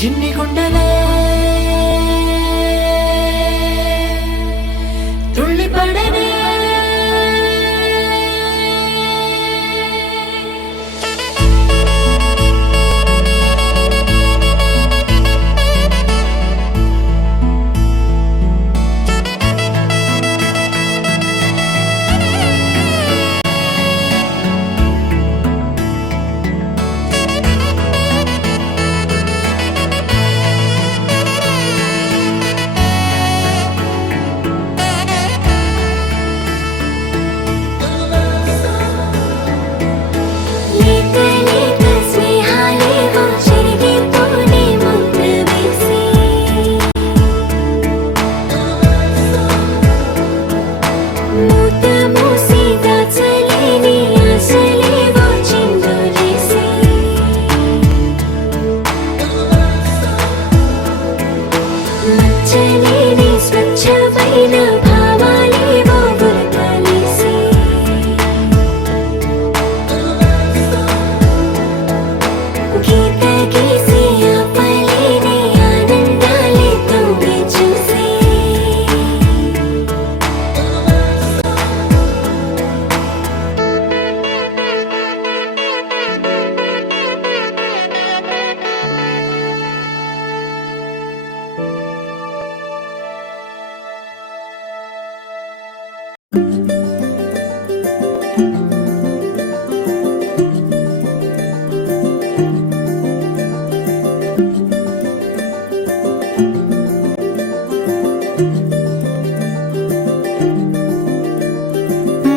చిన్ని గుండెలే తుళ్ళిపడనే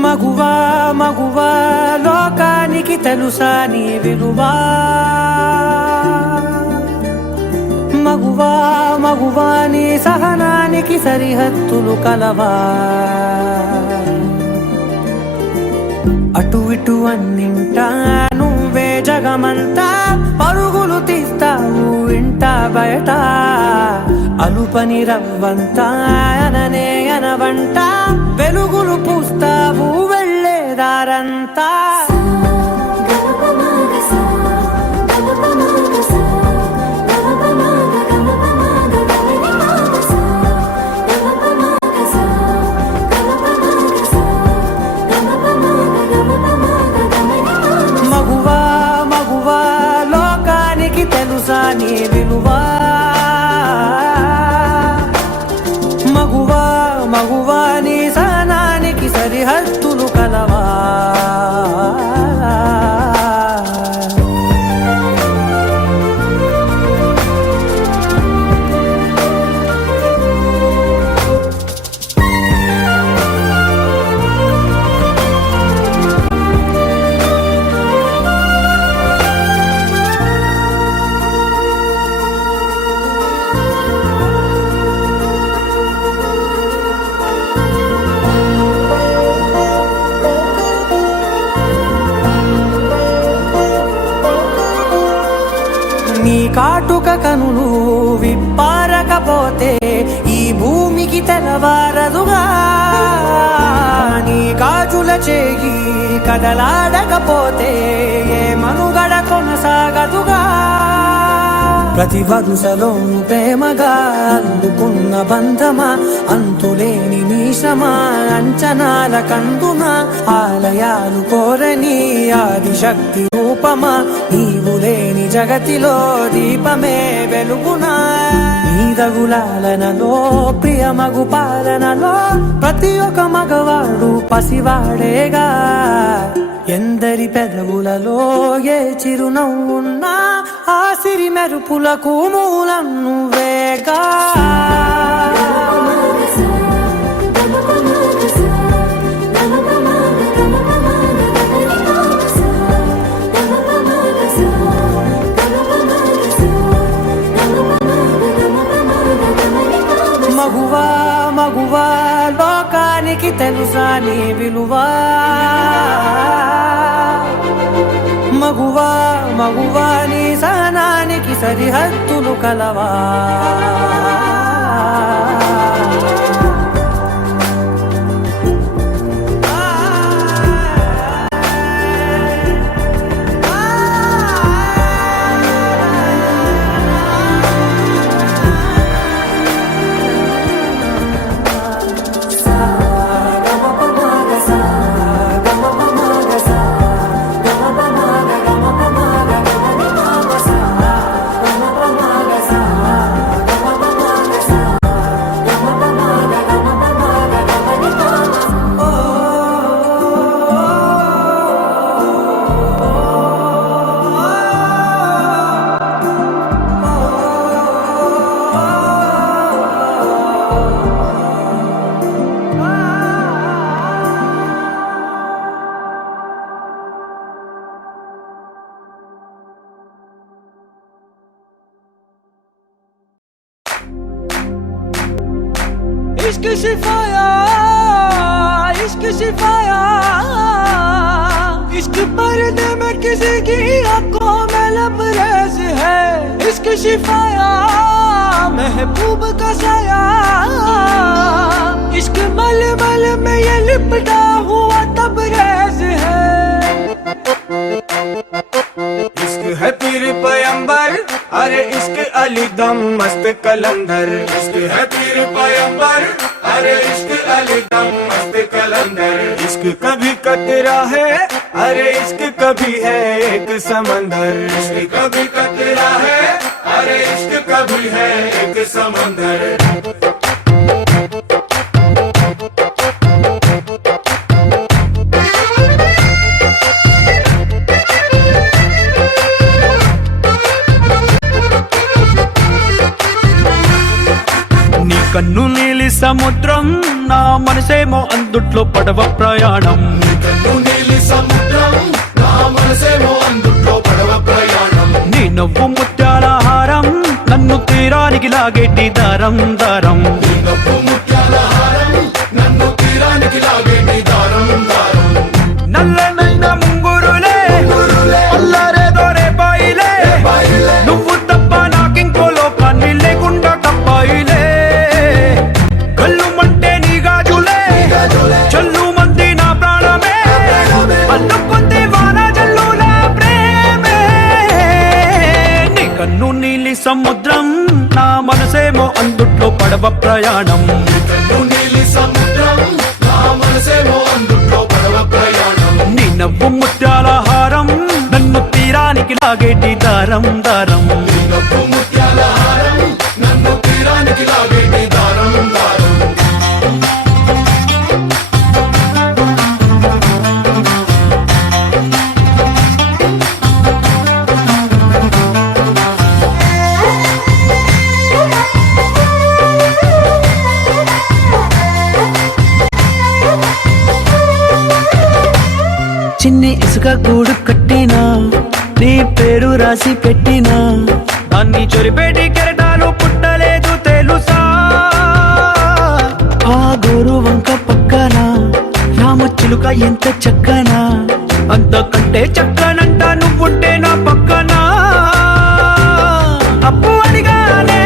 మగువా మగువా లోకానికి తెలుసా నీ విలువా మగువా మగువా నీ సహనానికి సరిహద్దులు కలవా అటు ఇటు అన్నింటా నువ్వే జగమంతా పరుగులు తీస్తావు ఇంట బయట అలుపని రవ్వంతా అననే అనవంట వెలుగులు పూస్తావు వెళ్ళేదారంతా మగువా మగువా లోకానికి తెలుసా నీ విలువా మగువా మగువా నీ సహనానికి సరిహద్దులు కలవా నీ కాటుక కనులు విప్పారకపోతే ఈ భూమికి తెలవారదుగా నీ గాజుల చేయి కదలాడకపోతే ఏ మనుగడ కొనసాగదుగా ప్రతి వరుసలోను ప్రేమగా అందుకున్న బంధమా అంతులేని నీశమా అంచనాల కందున ఆలయాలు కోరని ఆదిశక్తి రూపమా నీవు లేని జగతిలో దీపమే వెలుగునా నీదగులాలనలో ప్రియమగు పాలనలో ప్రతి ఒక్క మగవాడు పసివాడేగా ఎందరి పెదవులలో ఏ చిరునవ్వున్నా ఆ సిరి మెరుపులకు మూలం నువ్వేగా మగువా మగువా లోకానికి తెలుసా నీ విలువా మగువా మగువా నీ సహనానికి సరిహద్దులు కలవా इश्क शिफाया, इश्क शिफाया, इश्क पर्दे में किसी की आंखों में लबरेज है। इश्क शिफाया, महबूब का साया, इश्क मलमल में ये लिपटा हुआ तबरेज है। इश्क है पीर पैगंबर, अरे इश्क अली दम मस्त कलंदर। इश्क है पीर पैगंबर, अरे इश्क अली दम मस्त कलंदर। इश्क कभी कतरा है, अरे इश्क कभी है एक समंदर। इश्क कभी कतरा है, अरे इश्क कभी है एक समंदर। కన్ను నీలి సముద్రం, నా మనసేమో అందుట్లో పడవ ప్రయాణం। కన్ను నీలి సముద్రం, నా మనసేమో అందుట్లో పడవ ప్రయాణం। నీ నవ్వు ముత్యాల హారం, నన్ను తీరానికి లాగేటి దారం దారం। నీ నవ్వు ముత్యాల హారం, నన్ను తీరానికి లాగేటి దారం దారం। నల్లనైన ముంగురులే అల్లరే దొరే బాయిలే, నువ్వు తప్ప నాకింకో లోకాన్ని లేకుండా కప్పాయిలే। కళ్ళుమంటే నీ గాజులే, చల్లు మంది నా ప్రాణమే, అల్లుకుంది వాన జల్లుల ప్రేమే। నీ కన్ను నీలి సముద్రం, నా మనసేమో అందుట్లో పడవ ప్రయాణం। నీ కన్ను నీలి సముద్రం, నా మనసేమో అందుట్లో పడవ ప్రయాణం। నీ నవ్వు ముత్యాల హారం, నన్ను తీరానికి లాగేటి దారం దారం। నీ నవ్వు ముత్యాల హారం, నన్ను తీరానికి లాగేటి దారం దారం। చిన్ని ఇసుక గూడు కట్టినా, నీ పేరు రాసి పెట్టినా, దాన్ని చొరిపేటి కెరటాలు పుట్టలేదు తెలుసా। ఆ గోరు వంక పక్కన రామచిలుక ఎంత చక్కనా, అంతకంటే చక్కనంట నువ్వుంటే నా పక్కన। అప్పు అడిగానే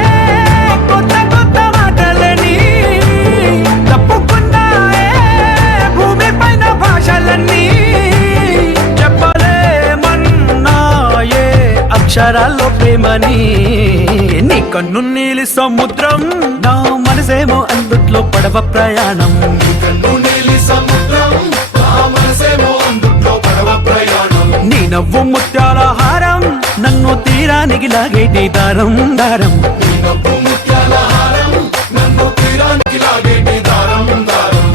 కొత్త కొత్త మాటలని, తప్పుకున్నాయే భూమి పైన భాషలన్నీ, చెప్పలేమన్నాయే అక్షరాల్లో ప్రేమని। నీ కన్ను నీలి సముద్రం, నా మనసేమో అందుట్లో పడవ ప్రయాణం। నీ కన్ను నీలి సముద్రం, నా మనసేమో అందుట్లో పడవ ప్రయాణం। నీ నవ్వు ముత్యాల హారం, నన్ను తీరానికి లాగేటి దారం దారం। నీ నవ్వు ముత్యాల హారం, నన్ను తీరానికి లాగేటి దారం దారం।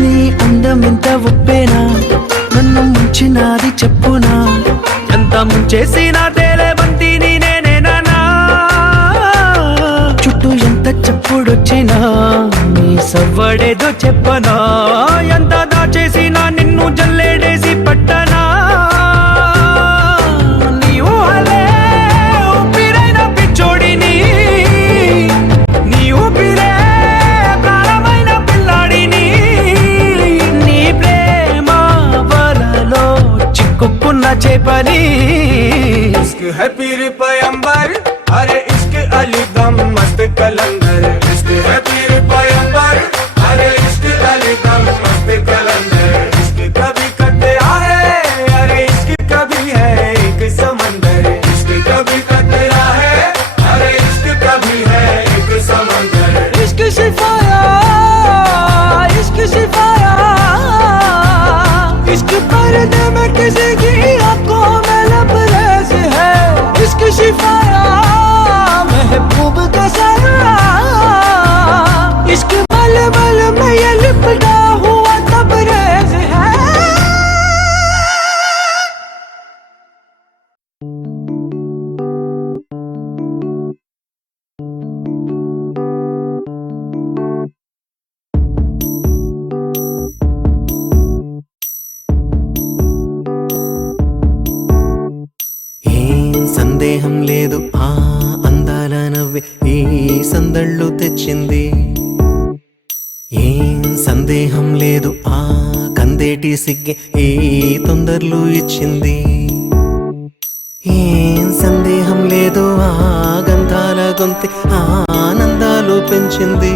నీ అందం ఎంత ఒప్పేనా, నన్ను ముంచినాది చెప్పునా, ఎంత ముంచేసినా తేలేబంతిని నేనేనా। చుట్టూ ఎంత చెప్పుడొచ్చినా, నీ సవ్వడేదో చెప్పనా, ఎంత దాచేసినా నిన్ను జల్లేడేసి పట్టనా। నీ ఊహలే ఊపిరైన పిచ్చోడిని, నీ ఊపిరే ప్రాణమైన పిల్లాడిని, నీ ప్రేమ వలలో చిక్కుకున్న చేపని। ఇష్క్ హై పీర్ పయంబర్, అరే ఇష్క్ అలీ దమ్ మస్త్ కలందర్। ఇష్క్ హై పీర్ పయంబర్, అరే ఇష్క్ అలీ దమ్ మస్త్ కలందర్। ఇష్క్ కభీ కతరా హై, అరే ఇష్క్ కభీ హై ఏక్ సమందర్। ఇష్క్ కభీ కతరా హై, అరే ఇష్క్ కభీ హై ఏక్ సమందర్। ఇష్క్ शिफाया, इश्क शिफाया, इश्क पर्दे में किसी की आंखों में लबरेज है। इश्क शिफाया, సందేహం లేదు ఆ అందాల నవ్వే ఈ సందళ్ళు తెచ్చింది. ఏం సందేహం లేదు ఆ కందేటి సిగ్గే ఈ తొందరలు ఇచ్చింది. ఏం సందేహం లేదు ఆ గంధాల గొంతె ఆనందాలు పెంచింది.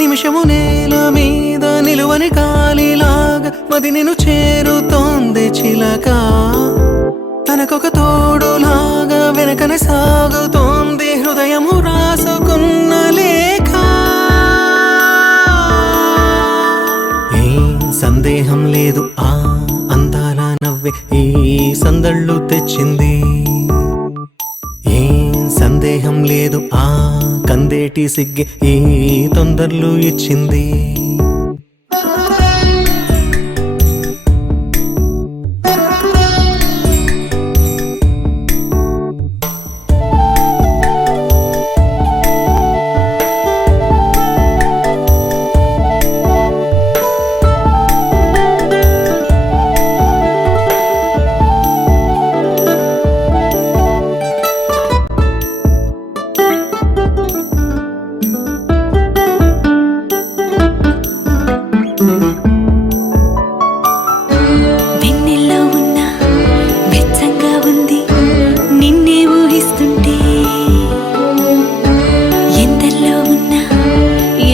నిమిషము నేల మీద నిలువని గాలిలాగా మది నిన్ను చేరుతోంది చిలక. తనకొక తోడులాగా వెనకనే సాగుతోంది హృదయము రాసుకున్న లేఖ. ఏం సందేహం లేదు ఆ అందాల నవ్వే ఈ సందళ్ళు తెచ్చింది. ఏం సందేహం లేదు ఆ కందేటి సిగ్గే ఈ తొందరలు ఇచ్చింది. వెన్నెల్లో ఉన్న వెచ్చంగా ఉంది నిన్నే ఊహిస్తుంటే. ఎందల్లో ఉన్న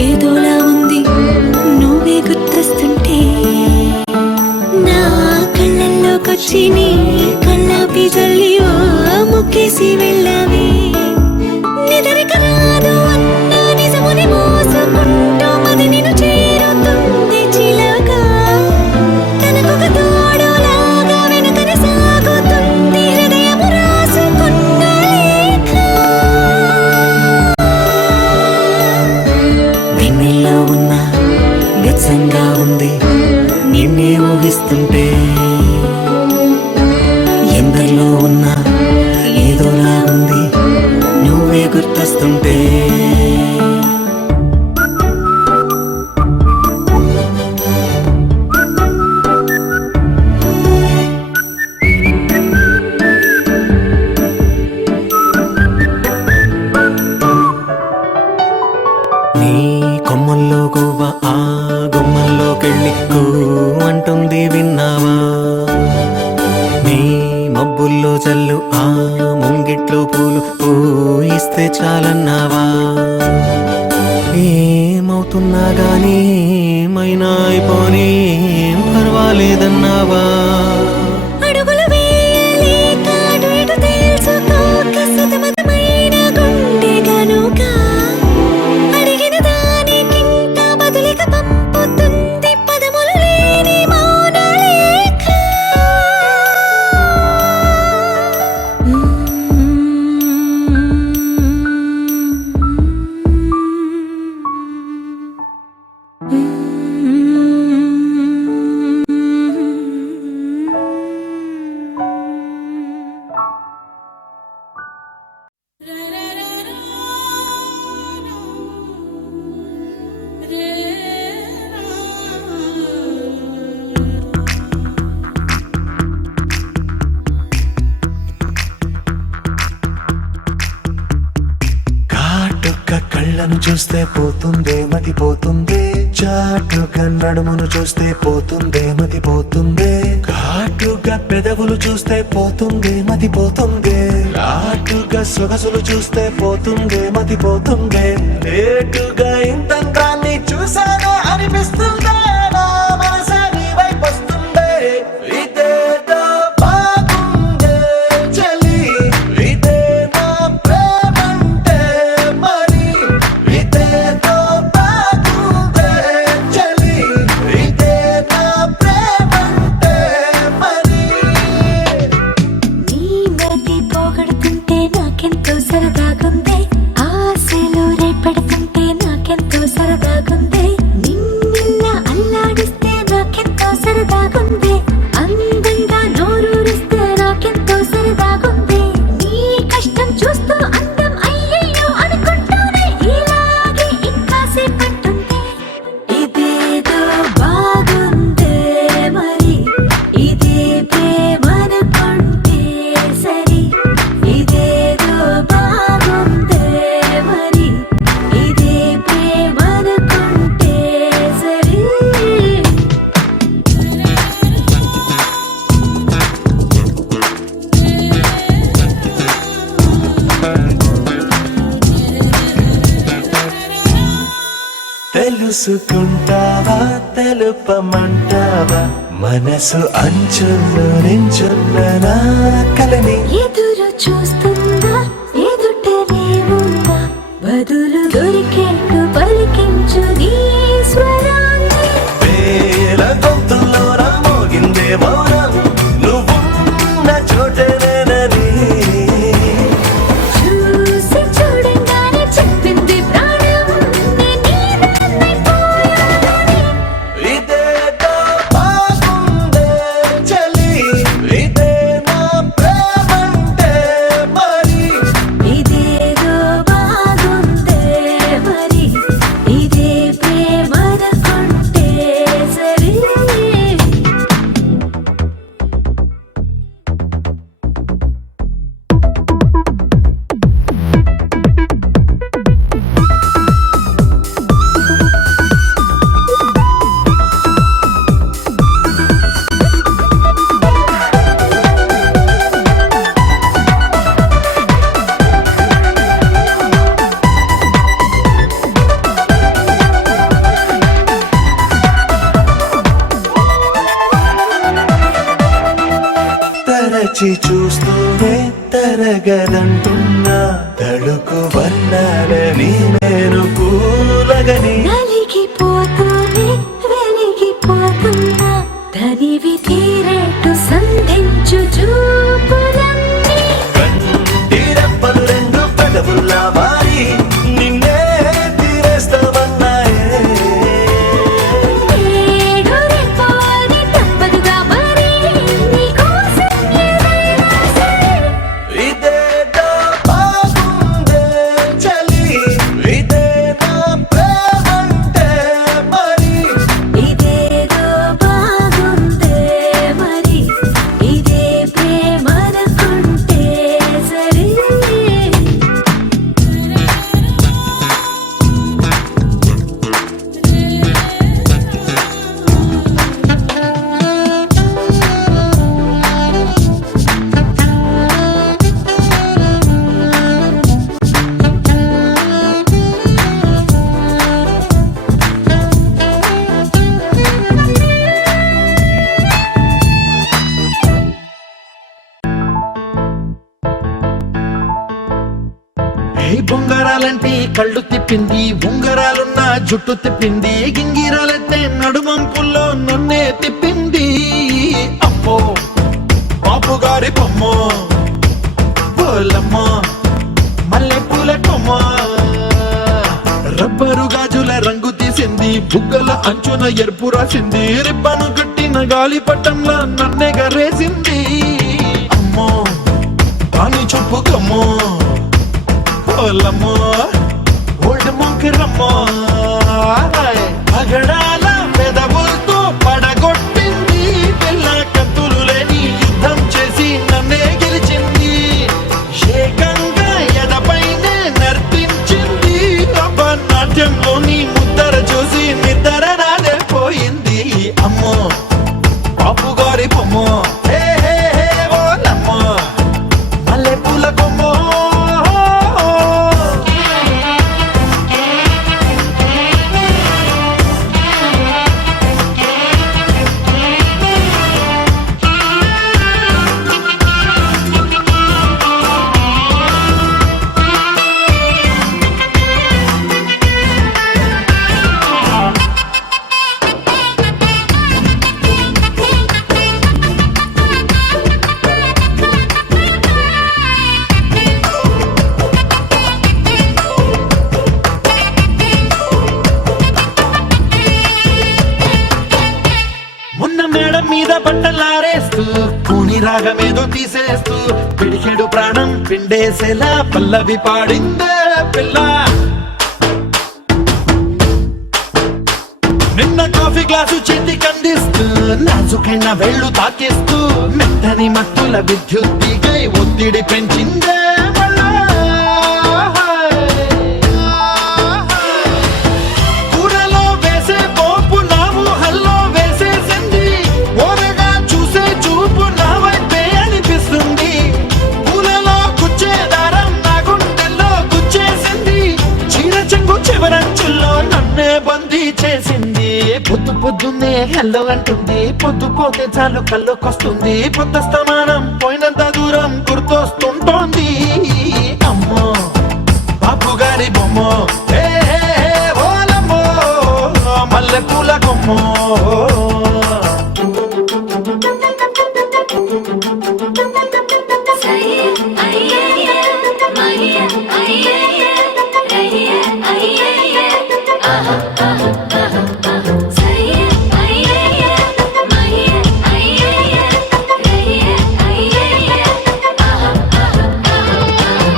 ఏదోలా ఉంది నువ్వే గుర్తొస్తుంటే. నా కళ్ళల్లోకొచ్చి నీ కళ్ళాపి జల్లి ఓ ముక్కేసి వెళ్ళావి. నిదరిక రాదు అన్న నిజముని మోసుకుంటూ మది నిన్ను చేరుతుంది చిలక. తనకొక తోడులాగా వెనుకనే సాగుతుంది హృదయము రాసుకున్న లేఖ. వెన్నెల్లో ఉన్న వెచ్చంగా ఉంది నిన్నే ఊహిస్తుంటే. ఎందరిలో ఉన్న ఏదోలా ఉంది నువ్వే గుర్తొస్తుంటే. నీ కొమ్మల్లో గువ్వ ఆ గుమ్మల్లోకెళ్ళి కూ అంటుంది విన్నావా. నీ మబ్బుల్లో చల్లు ఆ ముంగిట్లో పూలు పూయిస్తే చాలన్నావా. ఏమవుతున్నా గానీ ఏమైనా అయిపోనీ ఏం పర్వాలేదన్నావా. అడుగులు వేయలేక అటు ఇటు తెలుసుకోక సతమతమైన గుండె గనుక అడిగిన దానికింకా బదులిక పంపుతుంది పదములు లేని మౌన లేఖ. కాటుక కళ్ళను చూస్తే పోతుందే మతి పోతుందే. చాటుగా నడుమును చూస్తే పోతుందే మతి పోతుందే. ఘాటుగా పెదవులు చూస్తే పోతుందే మతి పోతుందే. ఘాటుగా సొగసులు చూస్తే పోతుందే మతి పోతుందే. లేటుగా ఇంతంతాన్ని చూసానే అనిపిస్తుందే నా మనసే నీ వైపు వస్తుందే. ఇదేదో బాగుందే చలి ఇదే నా ప్రేమంటే మరి. ఇదేదో బాగుందే చలి ఇదే నా ప్రేమంటే మరి. నీ మతి పోగొడుతుంటే నాకెంతో సరదాగుంది. ఆశలు రేపెడుతుంటే నాకెంతో సరదాగుంది. నిన్న అల్లాడిస్తే నాకెంతో సరదాగుంది. అందంగా నోరూరిస్తే నాకెంతో సరదాగుంది. నీ కష్టం చూస్తూ అందం అయ్యయ్యో అనుకుంటూనే ఇలాగే ఇంకాసేపట్టుంది. ఇదేదో బాగుందే మరి ఇదే ప్రేమనుకుంటే సరి. తెలుసుకుంటావా తెలుపమంటావా మనసు అంచుల్లో నించున్న నా కలని ఎదురు చూస్తుందా ఎదుటనే ఉందా బదులు దొరికేట్టు పలికించు నీ స్వరాన్ని వేల గొంతుల్లో నా మోగిందే మౌనం నువ్వున్న చోటనేనని చూసి చూడంగానే చెప్పింది ప్రాణం నేనైపోయానని ఇదేదో బాగుందే చలి ఇదే నా ప్రేమంటే మరి ఇదేదో బాగుందే మరి ఇదే ప్రేమనుకుంటే సరే తరచి చూస్తూనే తరగదంటున్నా తడుకు వన్నాలని నేను పూలగని నలిగిపోతూనే వెలిగిపోతున్నా తనివి తీరేట్టు సంధించు చూపులన్నీ కంటి రెప్పలు రెండు పెదవుల్లా మారి నిన్నే తీరేస్తామన్నాయే ఏడు రెప్పోని తప్పదుగా మరి నీకోసం ఏదైనా సరే ఇదేదో బాగుందే చలి ఇదే నా ప్రేమంటే మరి ఇదేదో బాగుందే మరి ఇదే ప్రేమనుకుంటే సరే ఏ బొంగరాలంటే కళ్ళు తిప్పింది ఉంగరాలున్న జుట్టు తిప్పింది గింగిరాలంటే నడుమంపుల్లో నన్నే తిప్పింది అమ్మో బాపు గారి బొమ్మ పోలమ్మ మల్లె పూల కొమ్మ రబ్బరు గాజుల రంగు తీసింది బుగ్గల అంచున ఎరుపు రాసింది రిబ్బను కట్టిన గాలి పట్టంలా నన్నే గరేసింది అమ్మో దాని చూపు కమ్మో పోలమ్మో ఓల్డ్ మొంకిరమ్మో పగడాల పెదవులతో పడగొట్టింది పిల్ల కత్తులు లేని యుద్ధం చేసి నన్నే గెలిచింది ఏకంగా ఎదపైనే నర్తించింది రబ్బ నాట్యంలోని ముద్దర చూసి నిద్ర నాదే పోయింది అమ్మో బాపు గారి బొమ్మ హే హే హే ఓలమ్మ మల్లె పూల కొమ్మ మొన్న మేడం మీద బట్టలారేస్తూ కూని రాగమేదో తీసేస్తూ పిడికెడు ప్రాణం పిండేసేలా పల్లవి పాడిందే పిల్ల నిన్న కాఫీ గ్లాసు చేతి కందిస్తూ నాజుకైన వేళ్ళు తాకేస్తూ మెత్తని మత్తుల విద్యుత్ తీగై ఒత్తిడి పెంచిందే మళ్ళా కూరలో వేసే పోపు నా ఊహల్లో వేసేసింది ఓరగా చూసే చూపు నా వైపే అనిపిస్తుంది పూలలో గుచ్చే దారం నా గుండెల్లో గుచ్చేసింది చీర చెంగు చివరంచుల్లో నన్నే బందీ పొద్దున్నే హెల్లో అంటుంది, పొద్దుపోతే చాలు కళ్ళొకొస్తుంది, పొద్దు స్తమానం పోయినంత దూరం గుర్తొస్తుంటోంది. అమ్మో బాపు గారి బొమ్మ, ఏ ఓలమ్మో మల్లె పూల కొమ్మో. సయ్యే అయ్యయ్యే మయ్యే అయ్యయ్యే రయ్యే అయ్యయ్యే ఆహా ఆహా ఆహా ఆహా. సయ్యే అయ్యయ్యే మయ్యే అయ్యయ్యే రయ్యే అయ్యయ్యే ఆహా ఆహా ఆహా ఆహా.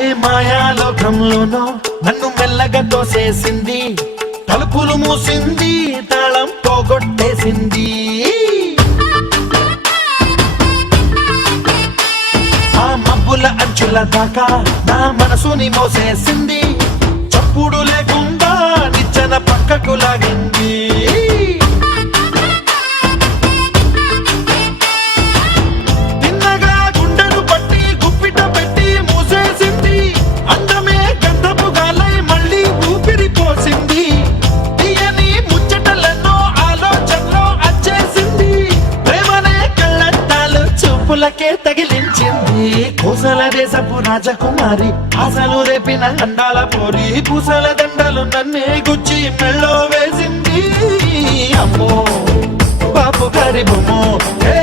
ఏ మాయాలోకంలోనో నన్ను మెల్లగా తోసేసింది, తలుపులు మూసింది, తాళం పోగొట్టేసింది. ఆ మబ్బుల అంచుల దాకా నా మనసుని మోసేసింది, చప్పుడు లేకుండా నిచ్చెన పక్కకు లాగింది. తిన్నగా గుండెను పట్టి గుప్పిట పెట్టి మూసేసింది, అందమే గంధపు గాలై మళ్ళీ ఊపిరి పోసింది. తీయని ముచ్చటలెన్నో ఆలోచనలో అచ్చేసింది, ప్రేమనే కళ్ళట్టాలు చూపులకే తగిలించింది. కోసల దేశపు రాజకుమారి, ఆశలు రేపిన అండాల పోరి, పూసల దండలు నన్నే గుచ్చి మెళ్ళో వేసింది. అమ్మో బాపు గారి బొమ్మ, ఏ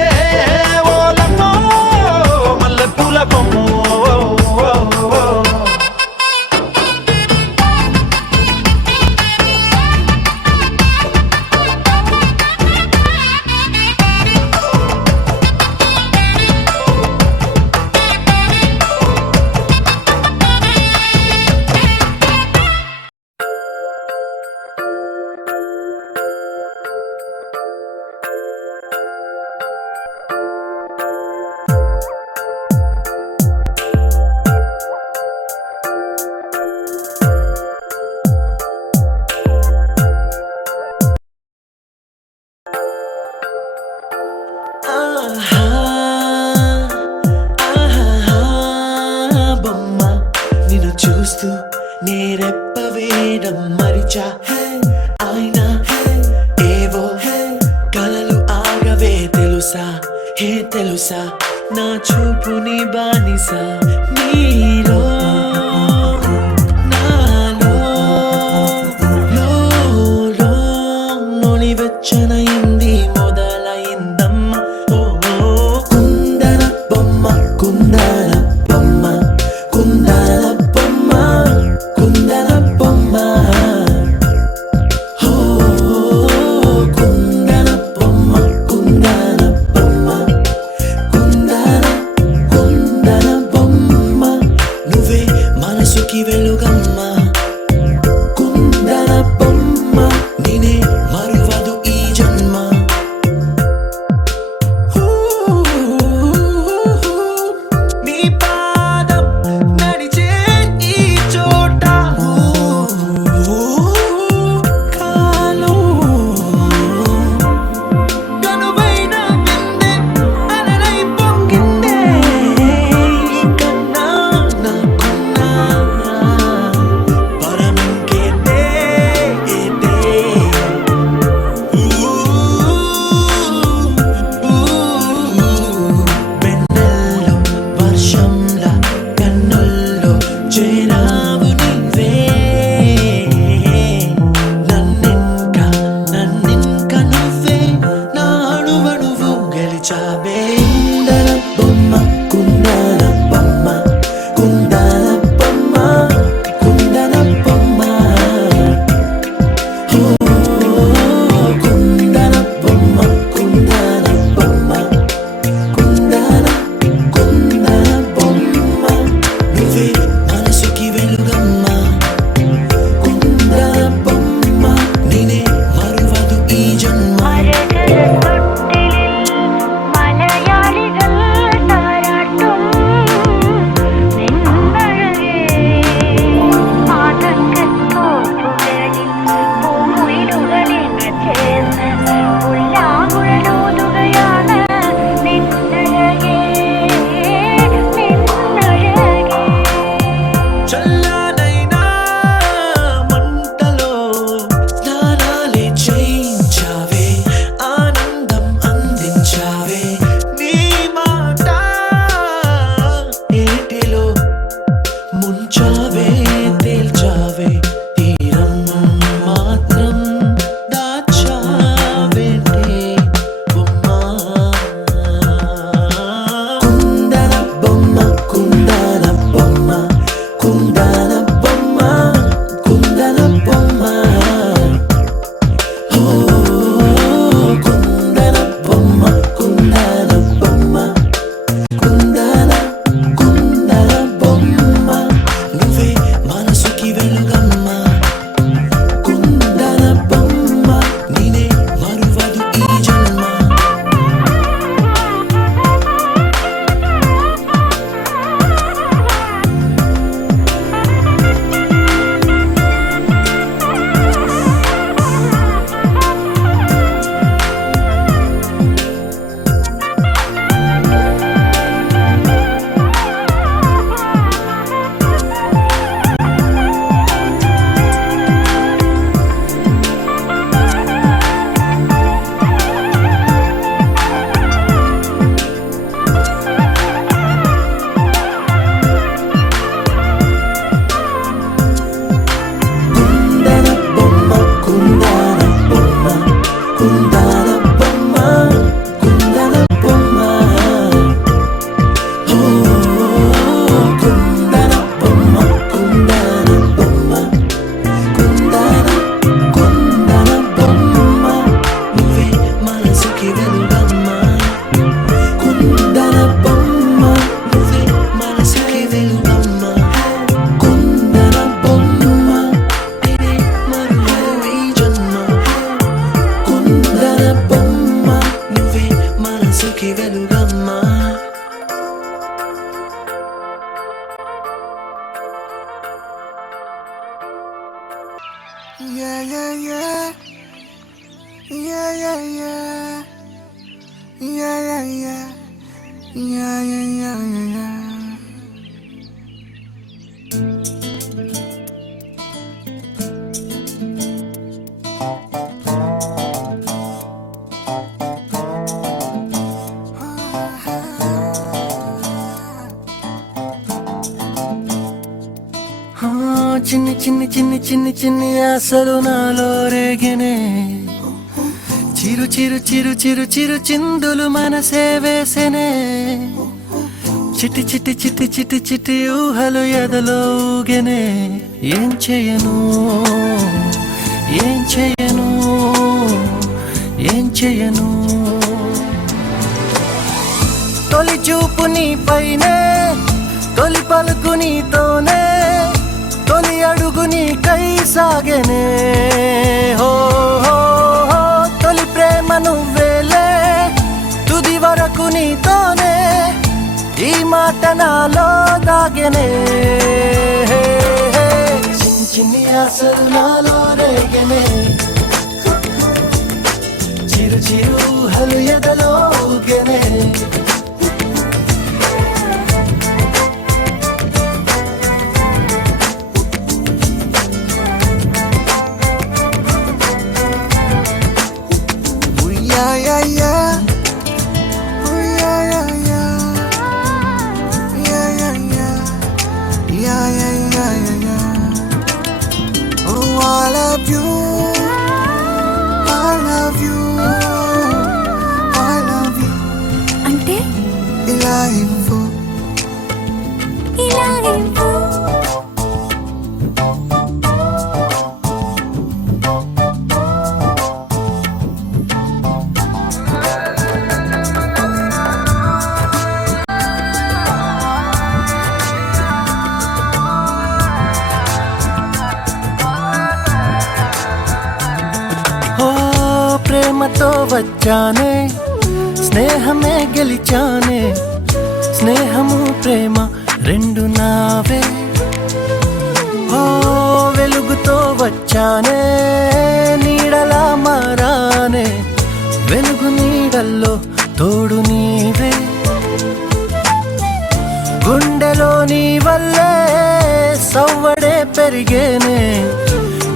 ఓలమ్మో మల్లె పూల కొమ్మో. ఆహా, ఆహా, బొమ్మ నిన్ను చూస్తూ నేరెప్ప వేయడం మరిచా. ఆయన ఏవో కలలు ఆగవే తెలుసా, హే తెలుసా నా చూపుని బానిస. నీలో నాలో లో నొలివెచ్చనైంది మొదలైందమ్మ. ఓ కుందన బొమ్మ, కుందన బొమ్మ, కుందన బొమ్మ, కుందన బొమ్మ. ఓ కుందన బొమ్మ, కుందన బొమ్మ, కుందన కుందన బొమ్మ. నువ్వే చిన్ని చిన్ని చిన్ని చిన్ని చిన్ని ఆశలు నాలో రేగినే చిరు చిరు చిరు చిరు చిరు చిందులు మనసే వేసెనే చిట్టి చిట్టి చిట్టి చిట్టి చిట్టి ఊహలు ఎదలో ఊగెనే ఏం చేయను ఏం చేయను ఏం చేయను తొలి చూపు నీ పైనే తొలి పలుకు నీతోనే తొలి అడుగు నీకై సాగెనే హో హో హో తొలి ప్రేమ నువ్వేలే తుది వరకు నీతోనే ఈ మాట నాలో దాగెనే చిన్ని చిన్ని ఆశలు నాలో రేగెనే చిరు చిరు హలు ఎదలో ఊగెనే అంటే ఇలా ఇవ్వు ఓ ప్రేమతో వచ్చానే స్నేహమే గెలిచానే స్నేహము ప్రేమ రెండు నావే ఓ వెలుగుతో వచ్చానే నీడలా మారానే వెలుగు నీడల్లో తోడు నీవే గుండెలో నీ వల్లే సవ్వడే పెరిగేనే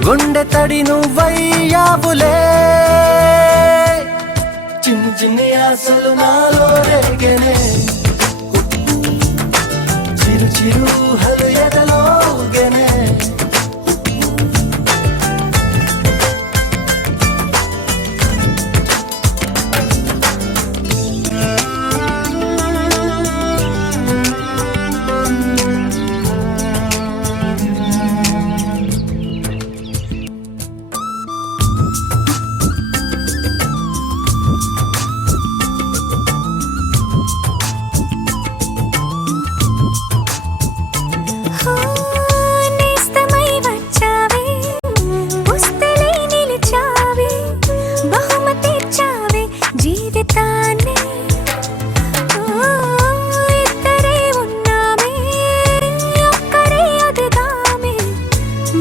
గుండె తడి నువ్వయ్యావులే చిన్ని చిన్ని ఆశలు నాలో రేగెనే చిరు చిరు హలు ఎదలో ఊగెనే నేస్తమై వచ్చావే పుస్తలై నిలిచావే బహుమతి ఇచ్చావే జీవితాన్ని ఇద్దరే ఉన్నామే ఒక్కరే అదిగామే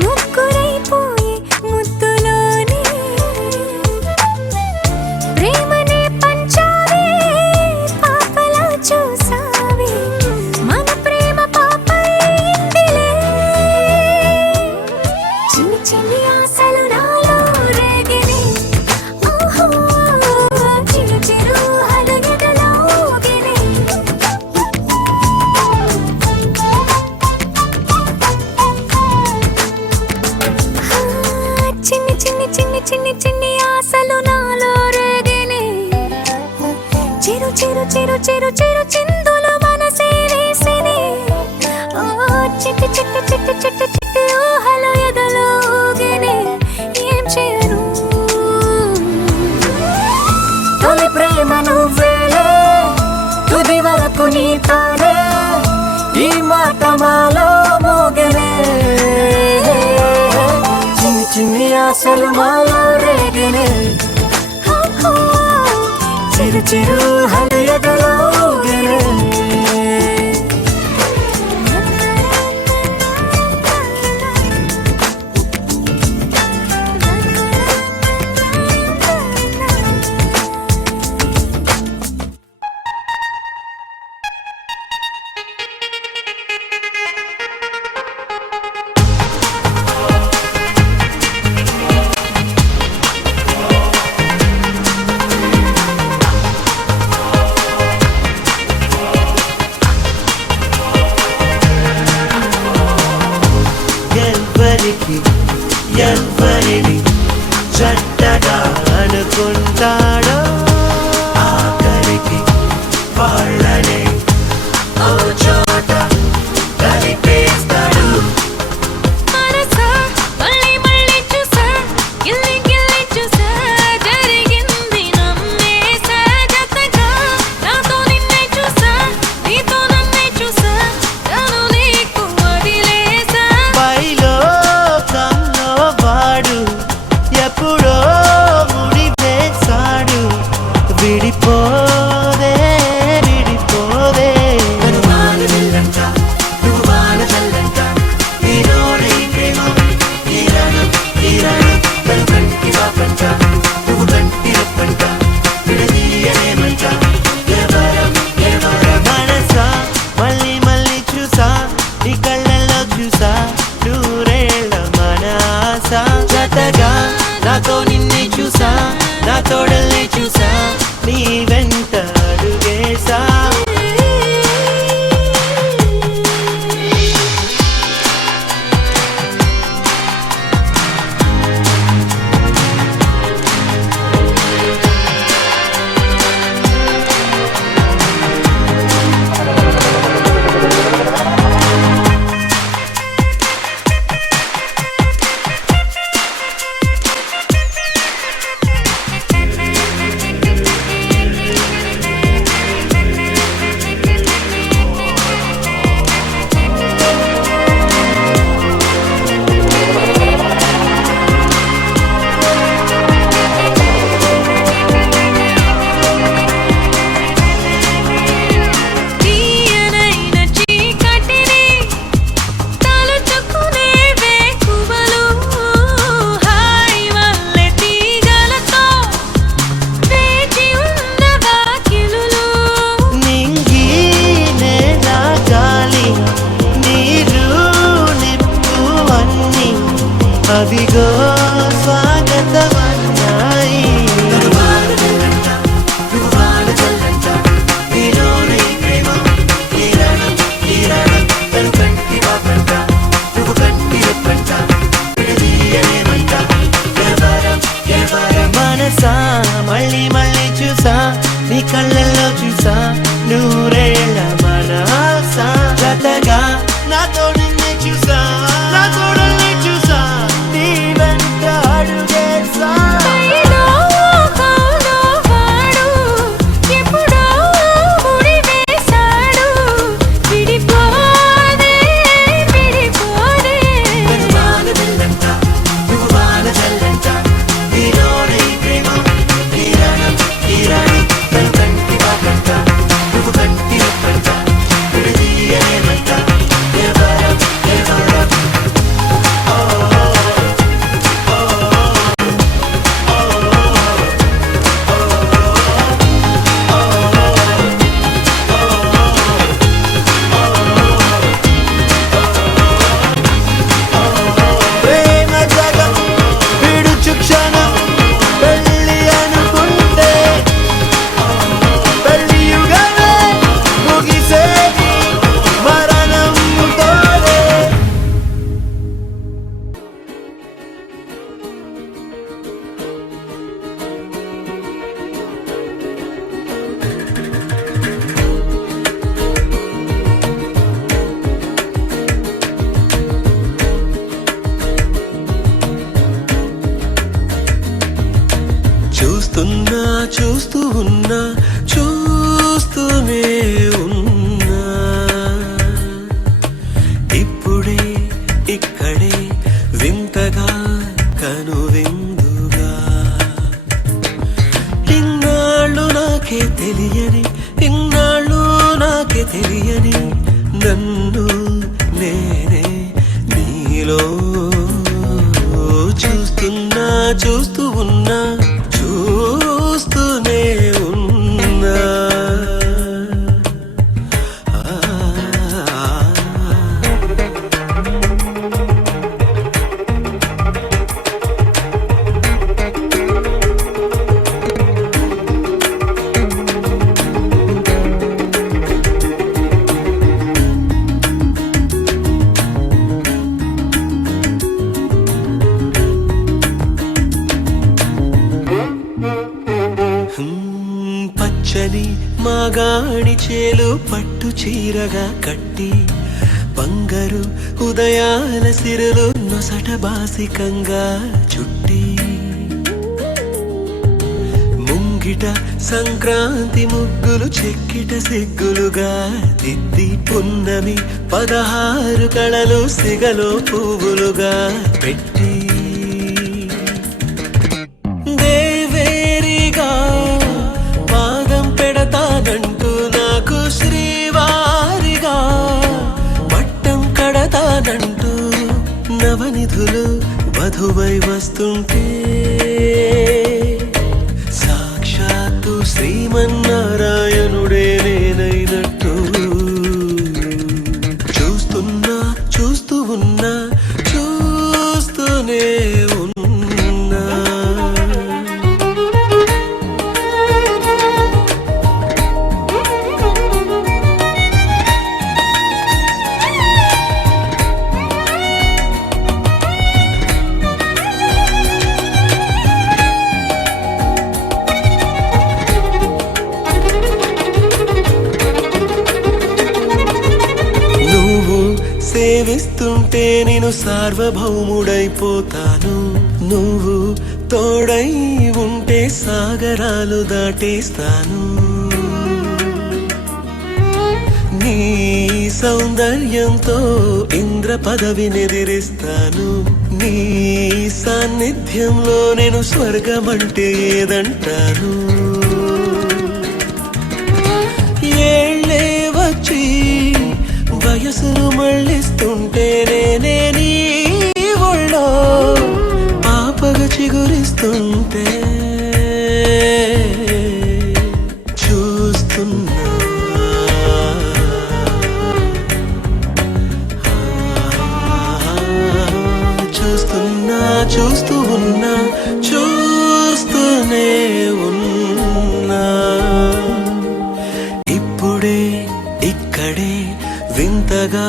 ముగ్గురైపోయి ముద్దులోనే ప్రేమనే పంచావే పాపలా చూసావే మన ప్రేమ పాపైందిలే చిన్ని చిన్ని ఆశలు నాలో రేగినే ఓహో చిరు చిరు హలు ఎదలో ఊగెనే చిన్ని చిన్ని చిన్ని చిన్ని చిన్ని ఆశలు నాలో రేగినే చిరు చిరు చిరు చిరు చిరు చిందులు మనసే వేసినే ఓ చిట్టి చిట్టి చిట్టి చిట్టి చిట్టి ఊహలు ఎదలో ఊగెనే ఏం చేయను తొలి ప్రేమ నువ్వేలే తుది వరకు నీతోనే ఈ మాట మాలో మోగెనే చిన్ని చిన్ని ఆశలు మాలో రేగెనే చిరు చిరు హలు ఎదలో ఊగెనే ఆఖరికి ఎవరిని చెడ్డగా అనుకుంటాడో ఆఖరికి వాళ్ళనే ఓ చోట కలిపేస్తాడు. మనసా మళ్ళీ మళ్ళీ చూసా, గిల్లి గిల్లి చూసా, జరిగింది నమ్మేసా. జతగా నాతో నిన్నే చూసా, నీతో నన్నే చూసా, నన్ను నీకు వదిలేసా. పైలోకంలో వాడు ఎప్పుడో ముడి వేశాడు. విడిపోదే విడిపోదే నన్ను వానజల్లంట నువ్వు వానజల్లంట ఈరోడే ప్రేమ ఈరాడు ఈరాడు తను కంటి వాపంట నువ్వు కంటి రప్పంట విడదీయనేమంట ఎవరం ఎవరం. మనసా మళ్ళీ మళ్ళీ చూసా, నీ కళ్ళల్లో చూసా నూరేళ్ళ మన ఆశ. జతగా నాతో నిన్నే చూసా, నా తోడల్ని చూసా, నీ వెంట అడుగేసా. తీయనైన చీకటిని తలుచుకునే వేకువలు, హాయి వల్లే తీగలతో వేచి ఉన్న వాకిలులు. నింగి నేల గాలి నీరు నిప్పు అన్ని అవిగో స్వాగతమన్నాయి. మనసా మళ్ళీ మళ్ళీ చూసా, నీ కళ్ళల్లో చూసా నూరేళ్ళ మన ఆశ. జతగా నాతో నిన్నే చూసా, నా తోడల్ని చూసా, నీ వెంట అడుగేసా. పైలోకంలో వాడు ఎప్పుడో ముడి వేశాడు. విడిపోదే విడిపోదే వానజల్లంట నువ్వు వానజల్లంట ఈరోడే ప్రేమ ఈరాడు ఈరాడు తను కంటి వాపంట నువ్వు కంటి రప్పంట విడదీయనేమంట ఎవరం ఎవరం. ప్రేమ జగం విడుచు క్షణం పెళ్ళి అనుకుంటే పెళ్ళి యుగమే ముగిసేది మరణంతోనే. చూస్తున్నా చూస్తూ ఉన్నా చూస్తూనే ఉన్నా ఇప్పుడే ఇక్కడే వింతగా కనువిందుగా. ఇన్నాళ్ళు నాకే తెలియని ఇన్నాళ్ళు నాకే తెలియని నన్ను నేనే నీలో చూస్తున్నా చూస్తూ ఉన్నా చూస్తూనే ఉన్నా. చేలు పట్టు చీరగా కట్టి బంగారు ఉదయాల సిరులు నొసట బాసికంగా చుట్టి ముంగిట సంక్రాంతి ముగ్గులు చెక్కిట సిగ్గులుగా దిద్ది పున్నమి 16 కళలు సిగలో పువ్వులుగా పెట్టి దేవేరిగా పాదం పెడతానంటూ నాకు శ్రీవారిగా పట్టం కడతానంటూ నవనిధులు వధువై వస్తుంటే సాక్షాత్తు శ్రీమన్నారాయణుడే నేనైనట్టు చూస్తున్నా చూస్తూ ఉన్నా చూస్తూనే ఉన్నా సేవిస్తుంటే నేను సార్వభౌముడైపోతాను నువ్వు తోడై ఉంటే సాగరాలు దాటేస్తాను నీ సౌందర్యంతో ఇంద్ర పదవినెదిరిస్తాను నీ సాన్నిధ్యంలో నేను స్వర్గమంటే ఏదంటాను ఏళ్ళే వచ్చి వయసును మళ్ళిస్తుంటే నేనే నీ ఒళ్ళో పాపగా చిగురిస్తుంటే చూస్తున్నా చూస్తున్నా చూస్తూ ఉన్నా చూస్తూనే ఉన్నా ఇప్పుడే ఇక్కడే వింతగా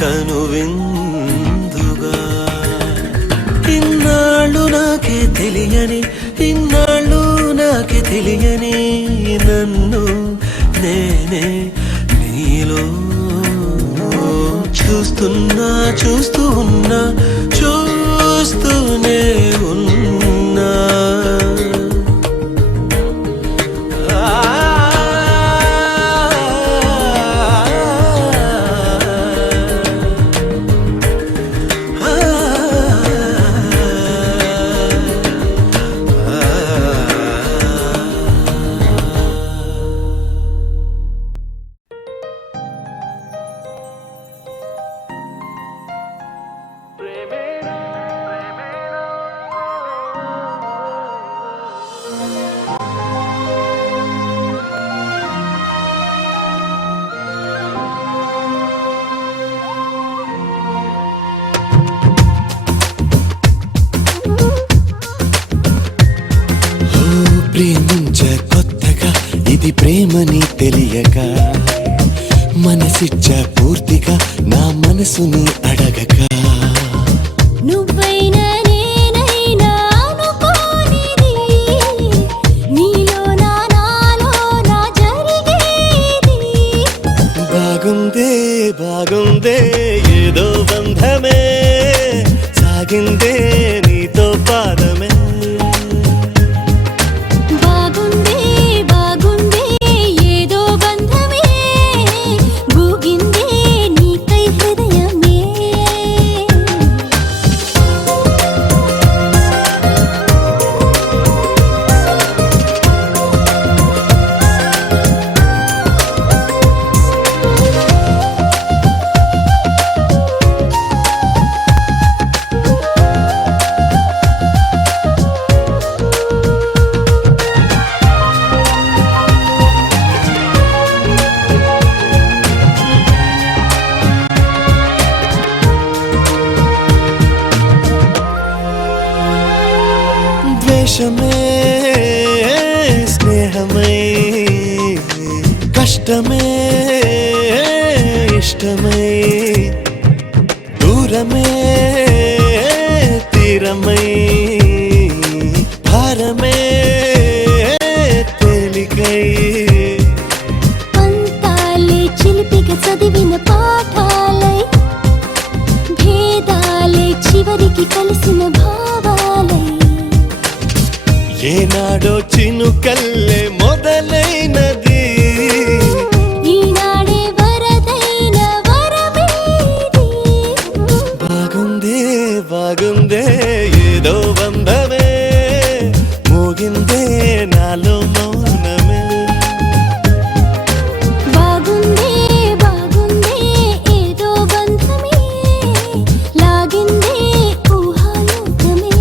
కనువిందుగా ఇన్నాళ్ళు నాకే తెలియని ఇన్నాళ్ళు నాకే తెలియని నన్ను నేనే నీలో చూస్తున్నా చూస్తూ ఉన్నా చూస్తూనే ఉన్నా ప్రేమించ కొత్తగా ఇది ప్రేమని తెలియక మనసిచ్చ పూర్తిగా నా మనసుని అడగక నువ్వైనా నేనైనా అనుకోనిది నీలో నాలో నా జరిగేది బాగుందే బాగుందే ఏదో బంధమే సాగిందే నీతో పాదమే ద్వేషమే స్నేహమై కష్టమే ఇష్టమై దూరమే తీరమై భారమే తేలికై అంతా చినుకల్లే మొదలైనది ఈనాడే వరదైన వరమేది బాగుందే బాగుందే ఏదో బంధమే మోగిందే నాలో మౌనమే బాగుందే బాగుందే ఏదో బంధమే లాగిందే ఊహాలోకమే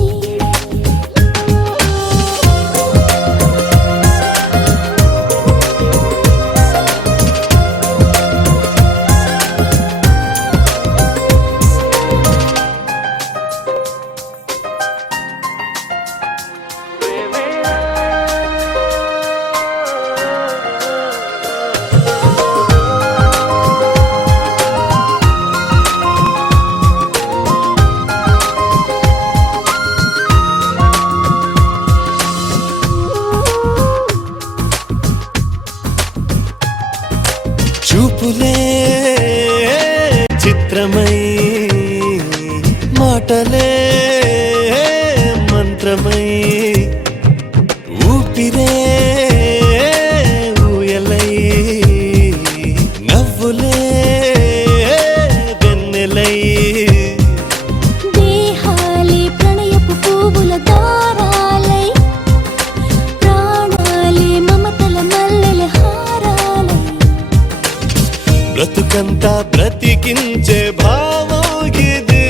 చూపులే చిత్రమై మాటలే మంత్రమై ఊపిరే ఊయలై నవ్వులే వెన్నెలై దేహాలే ప్రణయపు పువ్వుల దారాలై ప్రాణాలే మమతల మల్లెల హారాలై బ్రతుకంతా బ్రతికించే భావం ఇది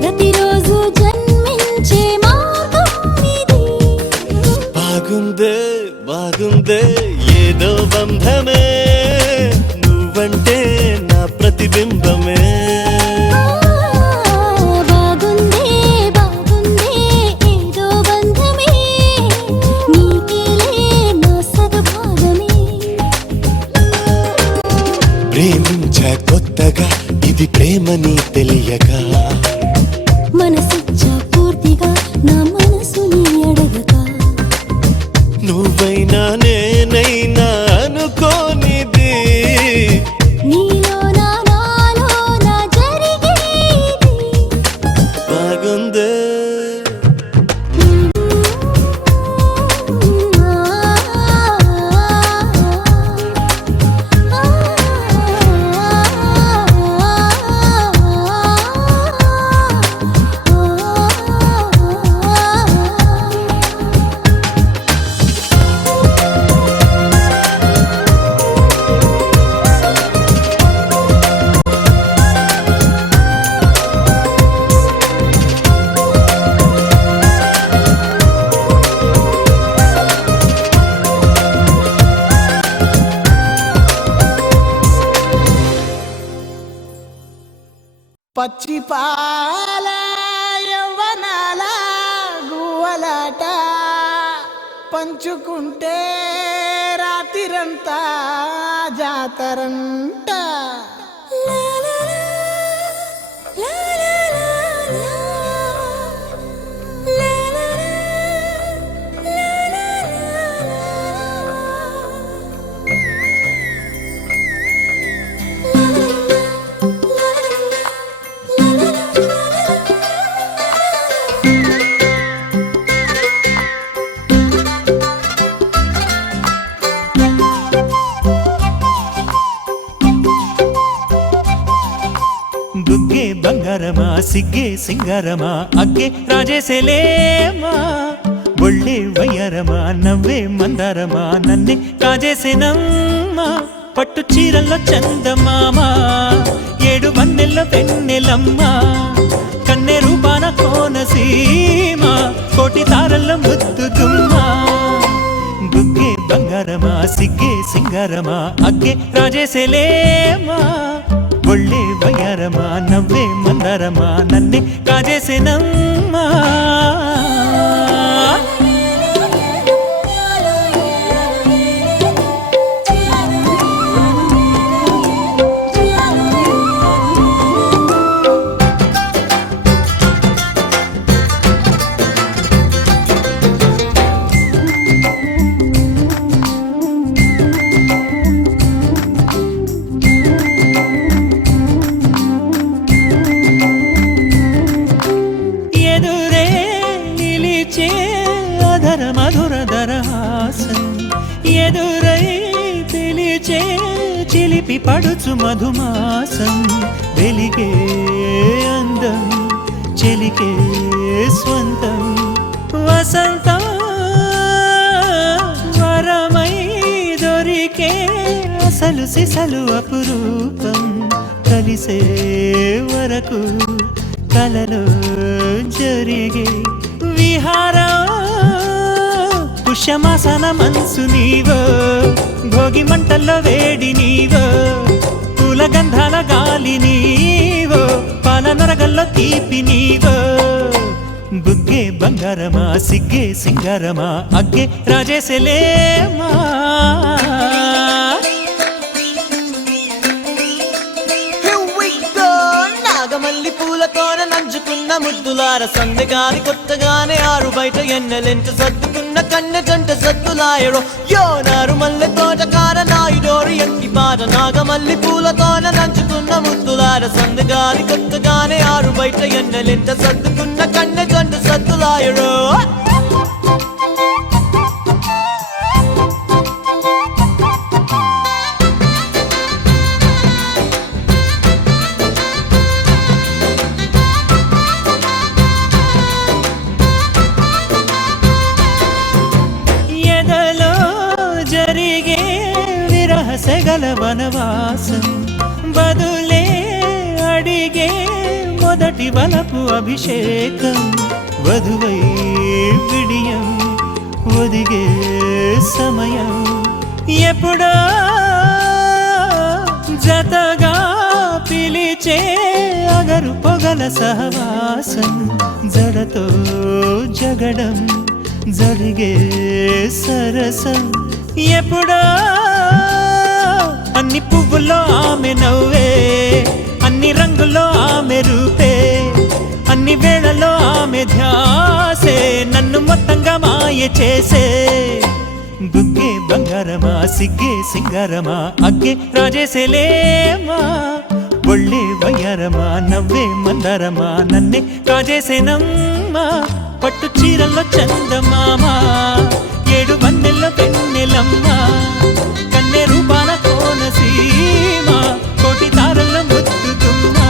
ప్రతిరోజు జన్మించే మార్గం ఇది బాగుందే బాగుందే ఏదో బంధమే నువ్వంటే నా ప్రతిబింబమే బాగుందే బాగుందే ఏదో బంధమే నీకేలే నా సగభాగమే ప్రేమించా కొత్తగా ఇది ప్రేమని తెలియగా మనసిచ్చా పూర్తిగా నా మనసుని అడగగా నువ్వైనా నేనైనా అనుకోనిది నీలో నాలో నా జరిగేది బాగుందే పచ్చి పాల యవ్వనాల గువ్వలాట పంచుకుంటే రాత్రిరంతా జాతరంట బుగ్గే బంగారమా సిగ్గే సింగారమా అగ్గే రాజేసేలేమా ఒళ్ళే వయ్యారమా నవ్వే మందారమా నన్నే కాజేసేనమ్మా పట్టు చీరల్లో చందమామ ఏడు వన్నెల్లో వెన్నెలమ్మా కన్నె రూపాన కోనసీమ కోటి తారల్లో ముద్దుగుమ్మా బుగ్గే బంగారమా సిగ్గే సింగారమా అగ్గే రాజేసేలేమా ఒళ్ళే వయ్యారమా నవ్వే మందారమా నన్నే కాజేసేనమ్మా పడుచు మధుమాసం వెలిగే అందం చెలికే స్వంతం వసంతం వరమై దొరికే అసలు సిసలు అపురూపం కలిసే వరకు కలలో జరిగే విహారం పుష్యమాసన మనసు నీవో భోగి మంటల్లో వేడి నీవో పూల గంధాల గాలి నీవో పాల నరగల్లో తీపి నీవో బుగ్గే బంగారమా సిగ్గే సింగారమా అగ్గే రాజేసెలేమా నాగమల్లి పూలతోన నంచుకున్న ముద్దులార సందెగాని కొత్తగానే ఆరు బయట ఎన్నెలెంట సర్దుకున్న కన్నె జంట సద్దులాయడో యో నారు మల్లె తోటకార నాయుడోరు ఎంటి పాట నాగమల్లి పూలతోన నంచుకున్న ముద్దులార సందెగాని కొత్తగానే ఆరు బయట ఎన్నెలెంట సర్దుకున్న కన్నె జంట సద్దులాయడో సెగల వనవాసం బదులే అడిగే మొదటి వలపు అభిషేకం వధువై విడియం ఒదిగే సమయం ఎప్పుడో జతగా పిలిచే అగరు పొగల సహవాసం జడతో జగడం జరిగే సరసం ఎప్పుడో అన్ని పువ్వుల్లో ఆమె నవ్వే అన్ని రంగుల్లో ఆమె రూపే అన్ని వేళల్లో ఆమె ధ్యాసే నన్ను మొత్తంగా మాయ చేసే బుగ్గే బంగారమా సిగ్గే సింగారమా అగ్గే రాజేసేలేమా ఒళ్ళే వయ్యారమా నవ్వే మందారమా నన్నే కాజేసేనమ్మా పట్టు చీరల్లో చందమామా ఏడు వన్నెల్లో పెన్నెలమ్మా కన్నె రూపాన కోనసీమ కోటి తారల్లో ముద్దుతుమ్మా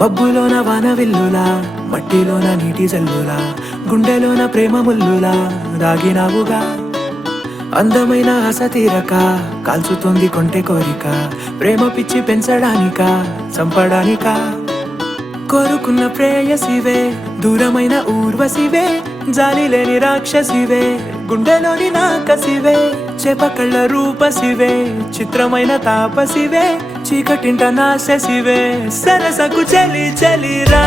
మబ్బులోన వానవిల్లులా మట్టిలోన నీటి జల్లులా గుండెలోన ప్రేమ ముల్లులా దాగినావుగా అందమైన ఆశ తీరక కాల్చుతోంది కొంటె కోరిక ప్రేమ పిచ్చి పెంచడానిక చంపడానిక కోరుకున్న ప్రేయసివే దూరమైన ఊర్వశివే జాలి లేని రాక్షసివే గుండెలోని నాకసివే చేపకళ్ళ రూపసివే చిత్రమైన తాపసివే చీకటింట నాశసివే సరసకు చలి చలిరా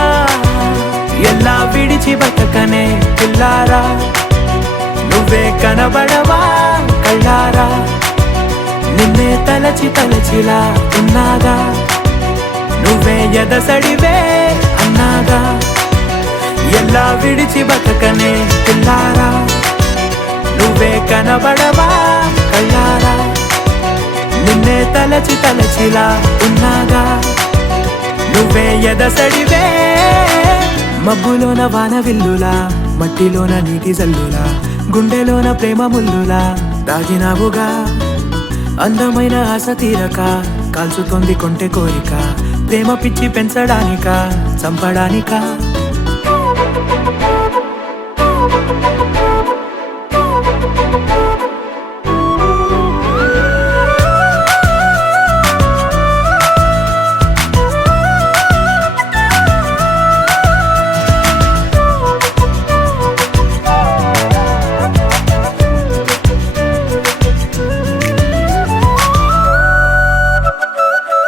ఎలా విడిచి బతకనే పిల్లారా నువ్వే కనబడవా కళ్ళారా నిన్నే తలచి తలచిలా ఉన్నాగా నువ్వే ఎదసడివే అన్నాగా ఎలా విడిచి బతకనే పిల్లారా నువ్వే కనబడవా కళ్ళారా నిన్నే తలచి తలచిలా ఉన్నాగా నువ్వే ఎదసడివే మబ్బులోన వానవిల్లులా మట్టిలోన నీటి జల్లులా గుండెలోన ప్రేమ ముల్లులా దాగినావుగా అందమైన ఆశ తీరక కాల్చుతోంది కొంటె కోరిక ప్రేమ పిచ్చి పెంచడానిక చంపడానిక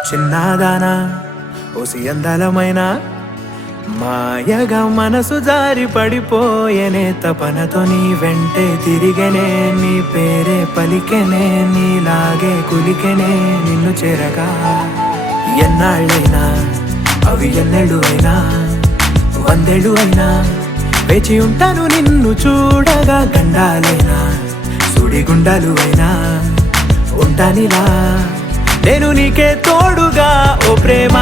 చిన్నదానా ఓసి అందలమైన మాయగా మనసు జారి పడిపోయేనే తపనతో నీ వెంటే తిరిగనే నీ పేరే పలికెనే నీలాగే కులికెనే నిన్ను చేరగా ఎన్నాళ్ళైనా అవి ఎన్నెళ్ళు అయినా వందేళ్ళు అయినా వేచి ఉంటాను నిన్ను చూడగా గండాలైనా సుడిగుండాలు అయినా ఉంటానిలా నేను నీకే తోడుగా ఓ ప్రేమ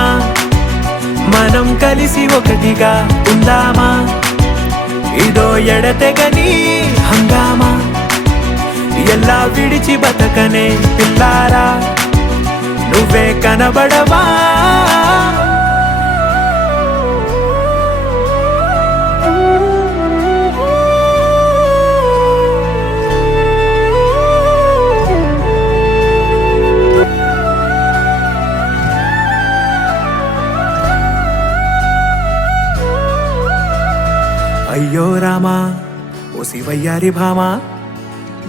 మనం కలిసి ఒకటిగా ఉందామా ఇదో ఎడతెగని హంగామా ఎలా విడిచి బతకనే పిల్లారా నువ్వే కనబడవా అయ్యో రామా ఓ శివయ్యారి భామా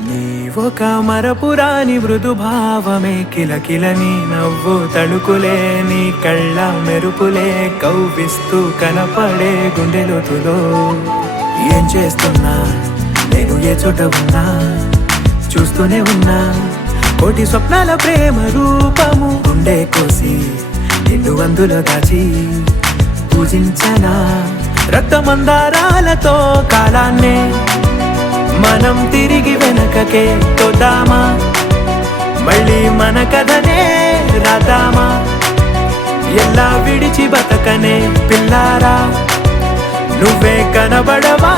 నీవొక మరపురాని మృదు భావమే కిలకిలని నవ్వు తళుకులే నీ కళ్ళ మెరుపులే కవ్విస్తూ కనపడే గుండెలోతులో ఏం చేస్తున్నా నేను ఏ చోట ఉన్నా చూస్తూనే ఉన్నా కోటి స్వప్నాల ప్రేమ రూపము గుండె కోసి నిన్ను అందులో దాచి పూజించనా రక్తమందారాలతో కాలాన్నే మనం తిరిగి వెనకకే తోదామా మళ్ళీ మన కథనే రాదామా ఎలా విడిచి బతకనే పిల్లారా నువ్వే కనబడవా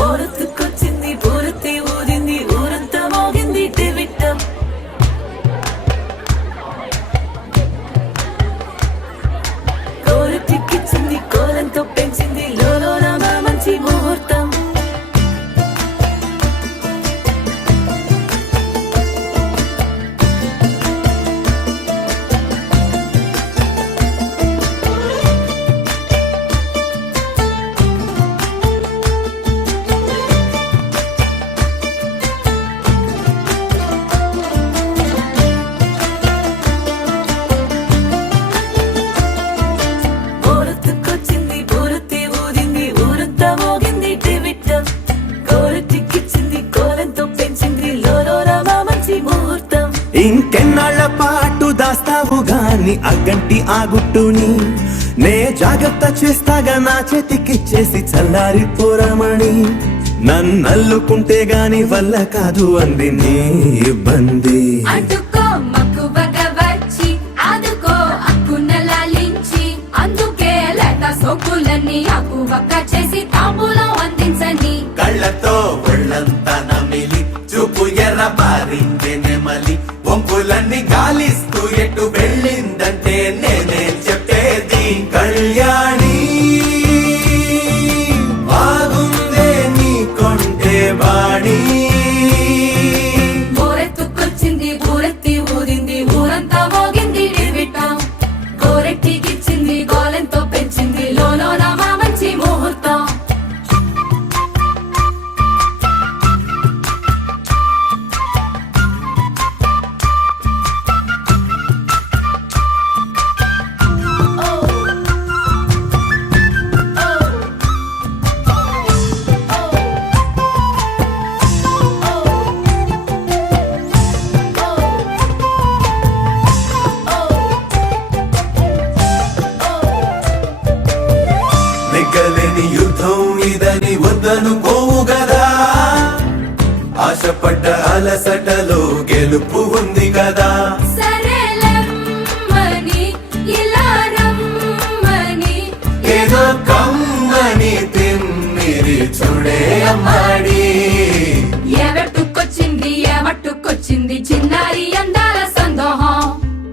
ఊరొత్తుకొచ్చింది ఊరొత్తి ఊరింది ఊరంతా మోగింది టివిట్టం కోరటిక్కిచ్చింది కోలంతో పెంచింది లోలోన మంచి ముహూర్తం ఇంకెన్నాళ్ల పాటు దాస్తావు గాని అగ్గంటి ఆ గుట్టుని నే జాగ్రత్త చేస్తాగా నా చేతికిచ్చేసి చల్లారి పోరమణి నన్నల్లుకుంటే గాని వల్ల కాదు అంది నీ ఇబ్బంది అడ్డుకో మక్కువగా వచ్చి ఆదుకో అక్కున లాలించి అందుకే లేత సోకులన్నీ అక్కువక్క చేసి తాంబూలం అందించని కళ్ళతో ఒళ్ళంతా నమిలి చూపు ఎర్ర బారిందే నెమలి వంపులన్నీ గాలిస్తూ ఎటు వెళ్ళిందంటే నేనే చెప్పేది కళ్యాణి బాగుందే నీ కొంటే వాణి ఊరెత్తుకొచ్చింది ఊరెత్తి ఊరింది ఊరంతా మోగింది డివిటం కోరెట్టికిచ్చింది గోలెంతో పెంచింది లోలోన మంచి ముహూర్తం నెగ్గలేని యుద్ధం ఇదని వద్దనుకోవు గదా ఆశపడ్డ అలసటలో గెలుపు ఉంది కదా సరేలమ్మని ఇలా రమ్మని ఏదో కమ్మని తిమ్మిరి చూడే అమ్మాడి ఏవట్టుకొచ్చింది చిన్నారి అందాల సందోహం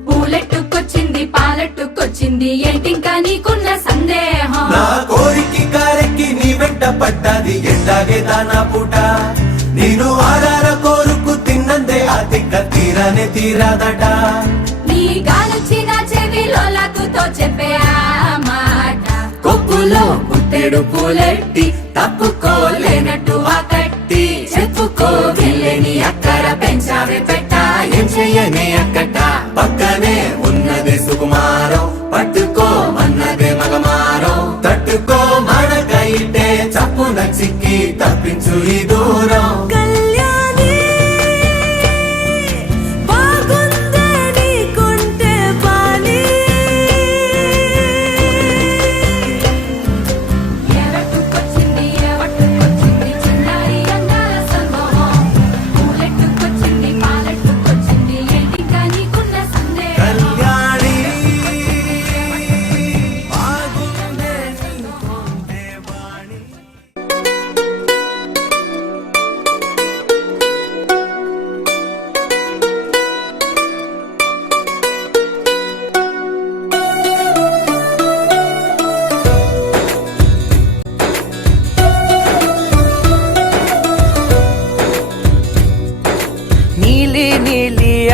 పూలెట్టుకొచ్చింది పాలెట్టుకొచ్చింది ఏంటింకా నీకున్న సందేహం నా కోరికి కారెక్కి నీ వెంట పడ్డది ఎండాగే దానా పూట నేను ఆరార కోరుకు తిన్నందే ఆ తిక్క తీరానే తీరాదట నీ గాలొచ్చిన చెవిలో లాకుతో చెప్పే ఆ మాట కొప్పులో పుట్టెడు పూలెట్టి తప్పుకోలేనట్టు ఆ కట్టి చెప్పుకో వెళ్ళని అక్కర పెంచావే పెట్ట ఏం చెయ్యనే అక్కట పక్కనే ఉన్నదే సుకుమారం పట్టుకో మన్నదే మగమారం తట్టుకో మనకైతే చప్పున చిక్కి తప్పించు ఈ దూరం కళ్యాణి బాగుందే నీ కొంటే పాని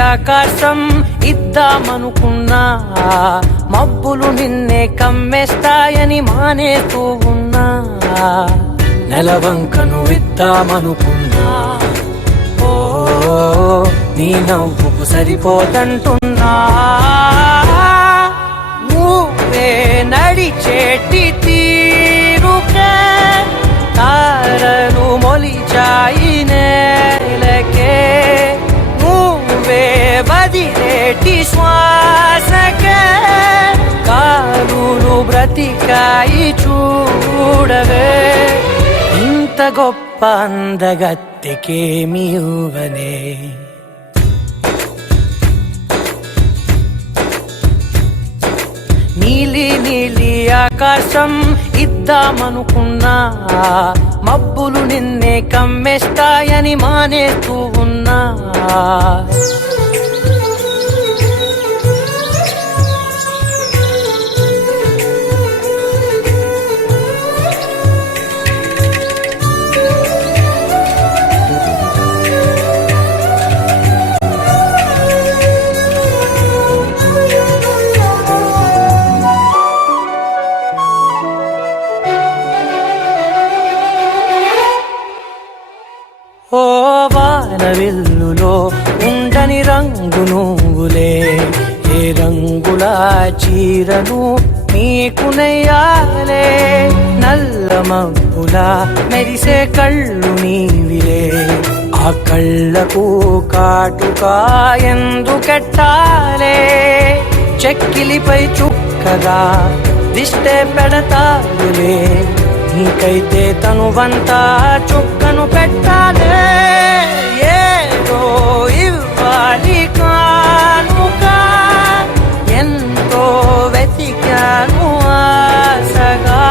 ఆకాశం ఇద్దామనుకున్నా మబ్బులు నిన్నే కమ్మేస్తాయని మానేస్తూ ఉన్నా నెలవంకను ఇద్దామనుకున్నా ఓ నీ నవ్వుకు సరిపోదంటున్నా నువ్వే నడిచేటి తీరుకే తారలు మొలిచాయి నేలకే నువ్వే వదిలేటి శ్వాసకే కారులు బ్రతికాయి చూడవే ఇంత గొప్ప అందగత్తెకేమి ఇవ్వనే నీలి నీలి ఆకాశం ఇద్దామనుకున్నా మబ్బులు నిన్నే కమ్మేస్తాయని మానేస్తూ ఉన్నా ఓ వానవిల్లులో ఉండని రంగు నువ్వులే ఏ రంగుల చీరను నీకు నెయ్యాలే నల్ల మబ్బులా మెరిసే కళ్ళు నీవిలే ఆ కళ్ళకు కాటుకా ఎందుకెట్టాలే చెక్కిలిపై చుక్కగా దిష్టే పెడతావులే నీకైతే తనువంతా చుక్కను పెట్టాలే ఏదో ఇవ్వాలి కానుక ఎంతో వెతికాను ఆశగా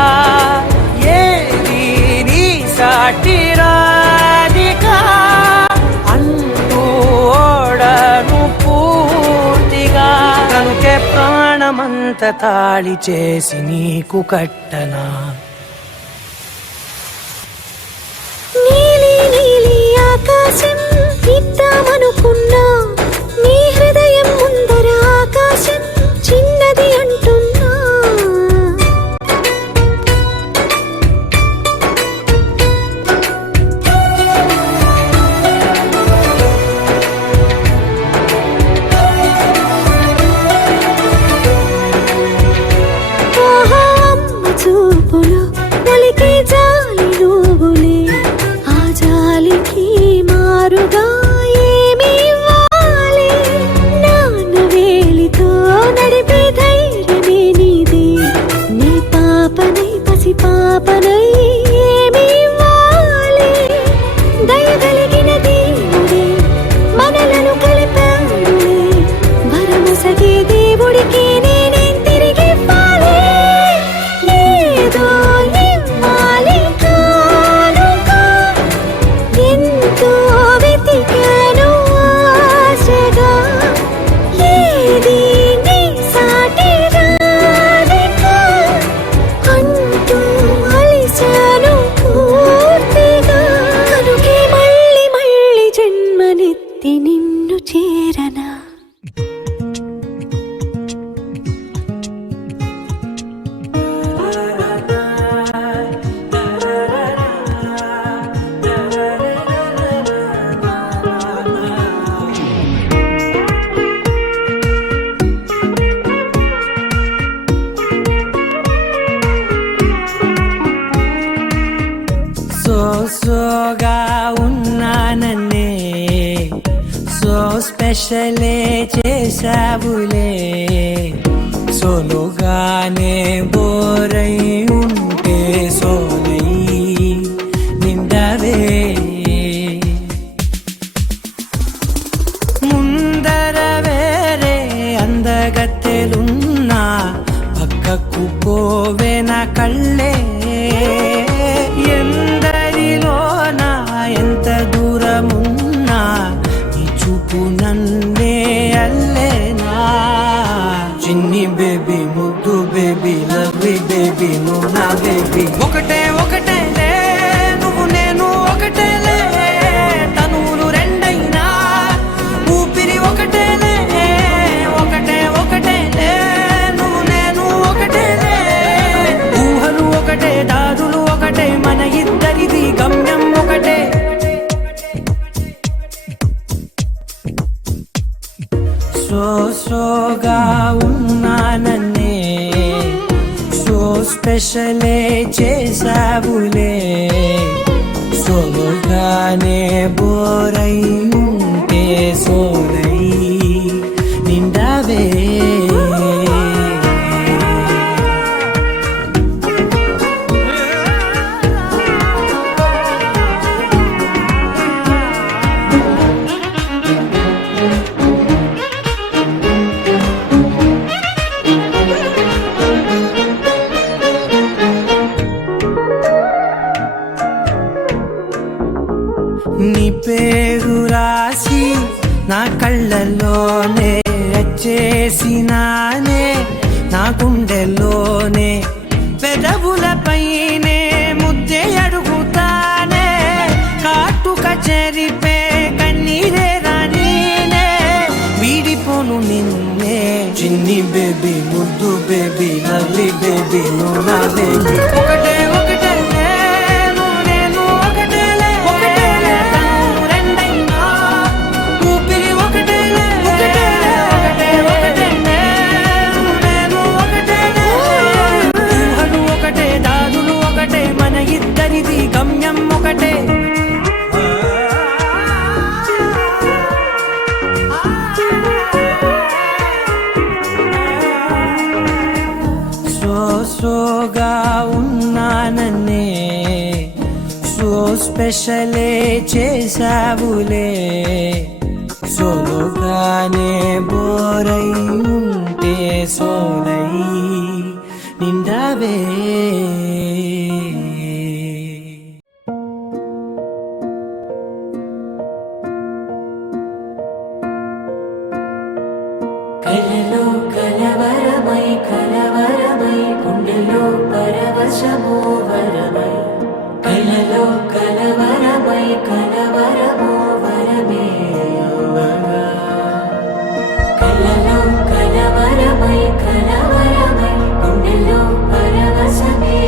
ఏది నీ సాటి రాధిక అంటూ ఓడను పూర్తిగా కనుకే ప్రాణమంత తాళి చేసి నీకు కట్టనా నీలి నీలి ఆకాశం ఇద్దామనుకున్నా నీ హృదయం ముందర ఆకాశం చిన్నది అంటున్నా ఆహా అమ్మ చూపులు నలికే జాలి నువ్వులే ఆ జాలికి మారుగా ఏమి ఇవ్వాలి నాన్న వేలితో నడిపే ధైర్యమే నీది నీ పాపనై పసి పాపనై ఏమి ఇవ్వాలి దయగలిగిన దేవుడే మనలను కలిపాడులే వరమొసగే దేవుడికి నేనేం తిరిగి ఇవ్వాలి ఏదో ఇవ్వాలి కానుక ఎంతో వెతికాను ఆశగా ఏది నీ సాటి రాధిక అంటూ అలిశాను పూర్తిగా కనుకే మళ్ళీ మళ్ళీ జన్మనెత్తి నిన్ను చేరనా సోగా ఉన్నానన్నే సో స్పెషలే చేసావులే సోలోగానే బోరై ఉంటే సోలై నిండవే ముందర వేరే అందగత్తెలున్నా పక్కకు పోవే నా కళ్ళే ఎందరిలోనా ఎంత దూరమున్నా నీ చూపు నన్నే అల్లేనా చిన్ని బేబీ ముద్దు బేబీ లవ్లీ బేబీ నువ్వు నా బేబీ ఒకటే ఒకటేలే నువ్వు నేను ఒకటేలే తనువులు రెండైనా ఊపిరి ఒకటే సోగా ఉన్నానన్నే సో స్పెషలే చేసావులే సోలోగానే బోరై ఉంటే సోలై నిండావే నీ పేరు రాసి నా కళ్ళల్లోనే చేసినానే నా గుండెల్లోనే పెదవులపైనే ముద్దే అడుగుతానే కాటుక చెరిపే కన్నీరే రానీనే వీడిపోను నిన్నే చిన్ని బేబీ ముద్దు బేబీ లవ్లీ బేబీ నువ్వు నా బేబీ ఒకటే ఒకటే మన ఇద్దరిది గమ్యం ఒకటే సోగా ఉన్నానన్నే సో స్పెషలే చేసావులే సోలోగానే బోరై ఉంటే సోలై నిండావే కలలో కలవరమై కలవరమై గుండెలో పరవశమో వరమై కలలో కలవరమై కలవరమో వరమే యువగా కలలో కలవరమై కలవరమై గుండెలో పరవశమే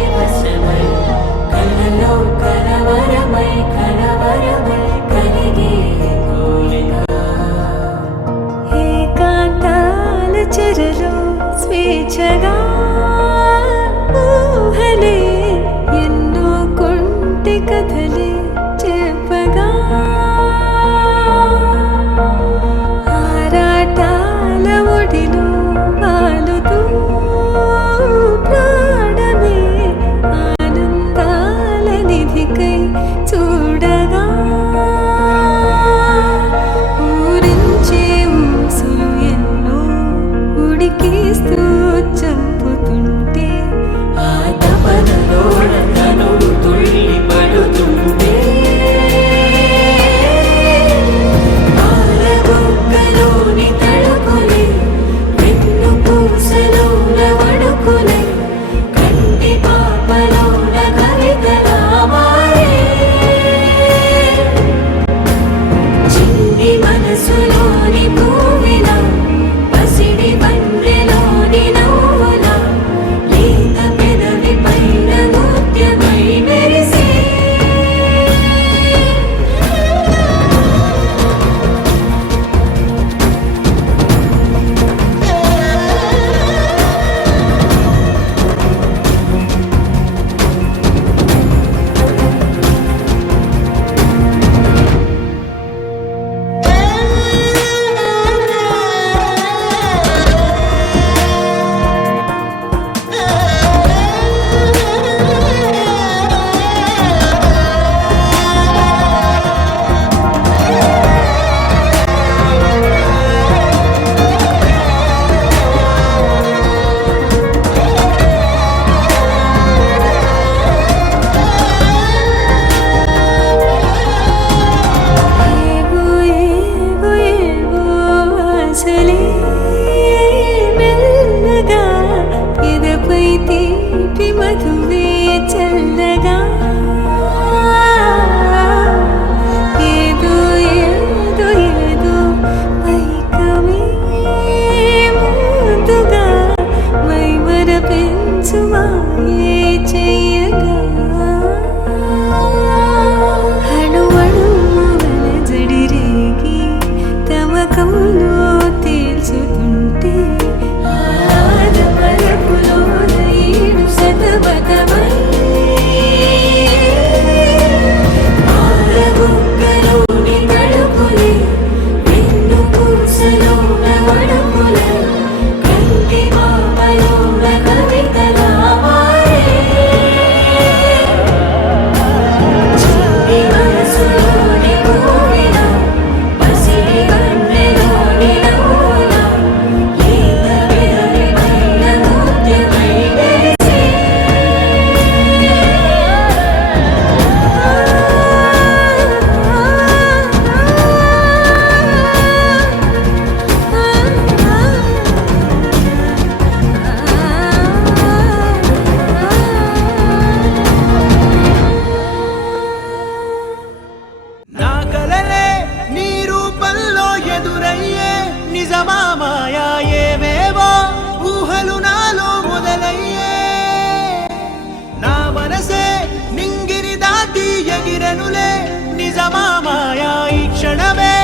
మా మాయా ఈ క్షణమే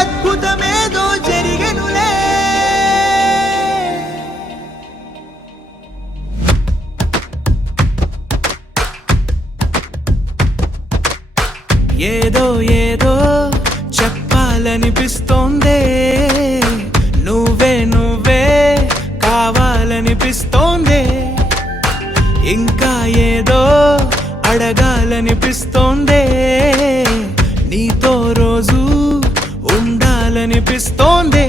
అద్భుతమేదో జరిగెనులే. ఏదో ఏదో చెప్పాలనిపిస్తోందే, నువ్వే నువ్వే కావాలనిపిస్తోందే, ఇంకా ఏదో అడగాలనిపిస్తోందే, నీతో రోజు ఉండాలనిపిస్తోందే.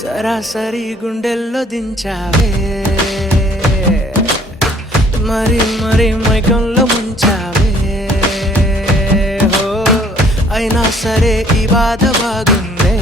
సరాసరి గుండెల్లో దించావే, మరి మరి మైకంలో ముంచావే, హో అయినా సరే ఈ బాధ బాగుందే.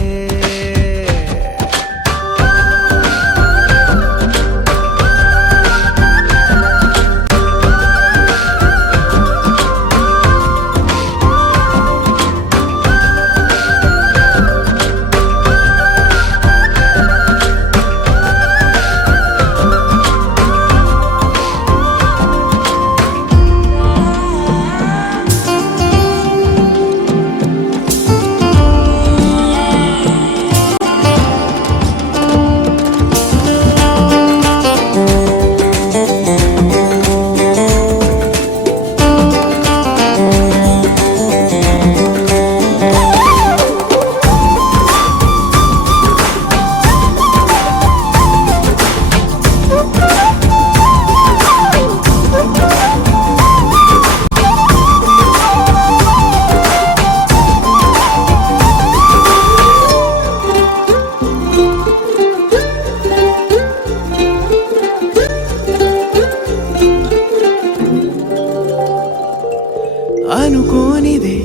అనుకోనిదే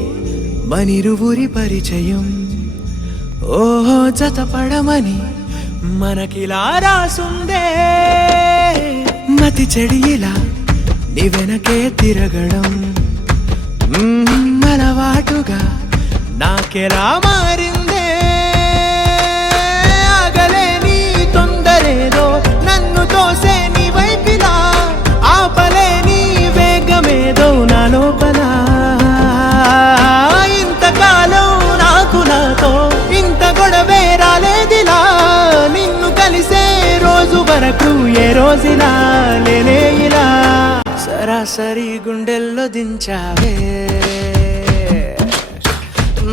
మనిరువురి పరిచయం, ఓహో జతపడమని మనకిలా రాసుందే, మతి చెడిలా నీ వెనకే తిరగడం అలవాటుగా నాకెలా మారిందే, ఆగలేని తొందరేదో నన్ను తోసే నీ వైపిలా, ఆపలేని వేగమేదో నా లోపల, ఇంతకాలం నాకు నాతో ఇంత గొడవే రాలేదిలా, నిన్ను కలిసే రోజు వరకు ఏ రోజులా లేనే ఇలా. సరాసరి గుండెల్లో దించావే,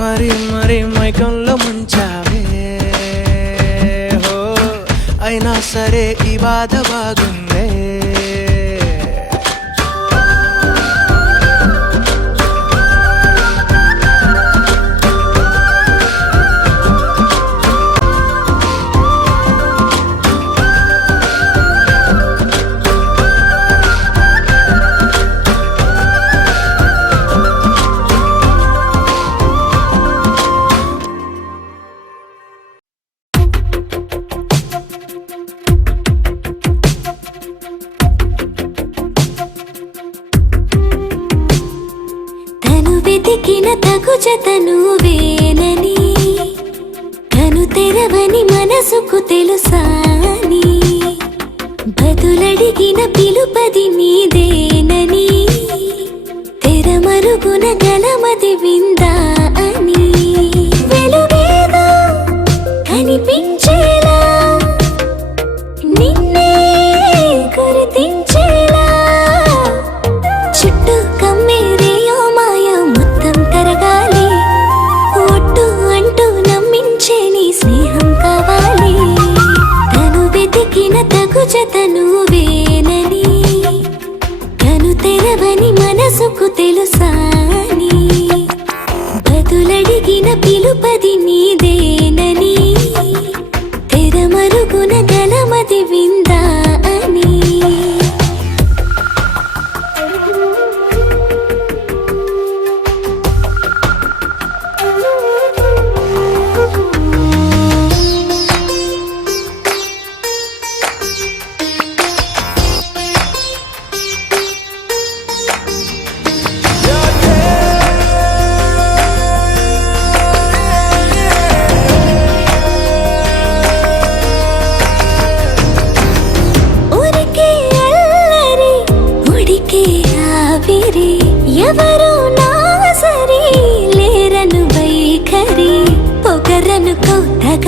మరి మరి మైకంలో ముంచావే, హో అయినా సరే ఈ బాధ బాగుందే. వెతికిన తగు జత నువ్వేనని, కను తెరవని మనసుకు తెలుసాని, బదులడిగిన పిలుపది నీదేనని, తెరమరుగున గలమది విందా అని, వెలుగేదో కనిపించేలా నిన్నే గుర్తించేలా, చుట్టూ కమ్మేరేయో మాయ మొత్తం కరగాలి, ఒట్టు అంటూ నమ్మించే నీ స్నేహం కావాలి, తను వెతికిన తగు జత నువ్వేనని, కను తెరవని మనసుకు తెలుసాని, బదులడిగిన పిలుపది నీదేనని, తెరమరుగున గలమది విందా అని.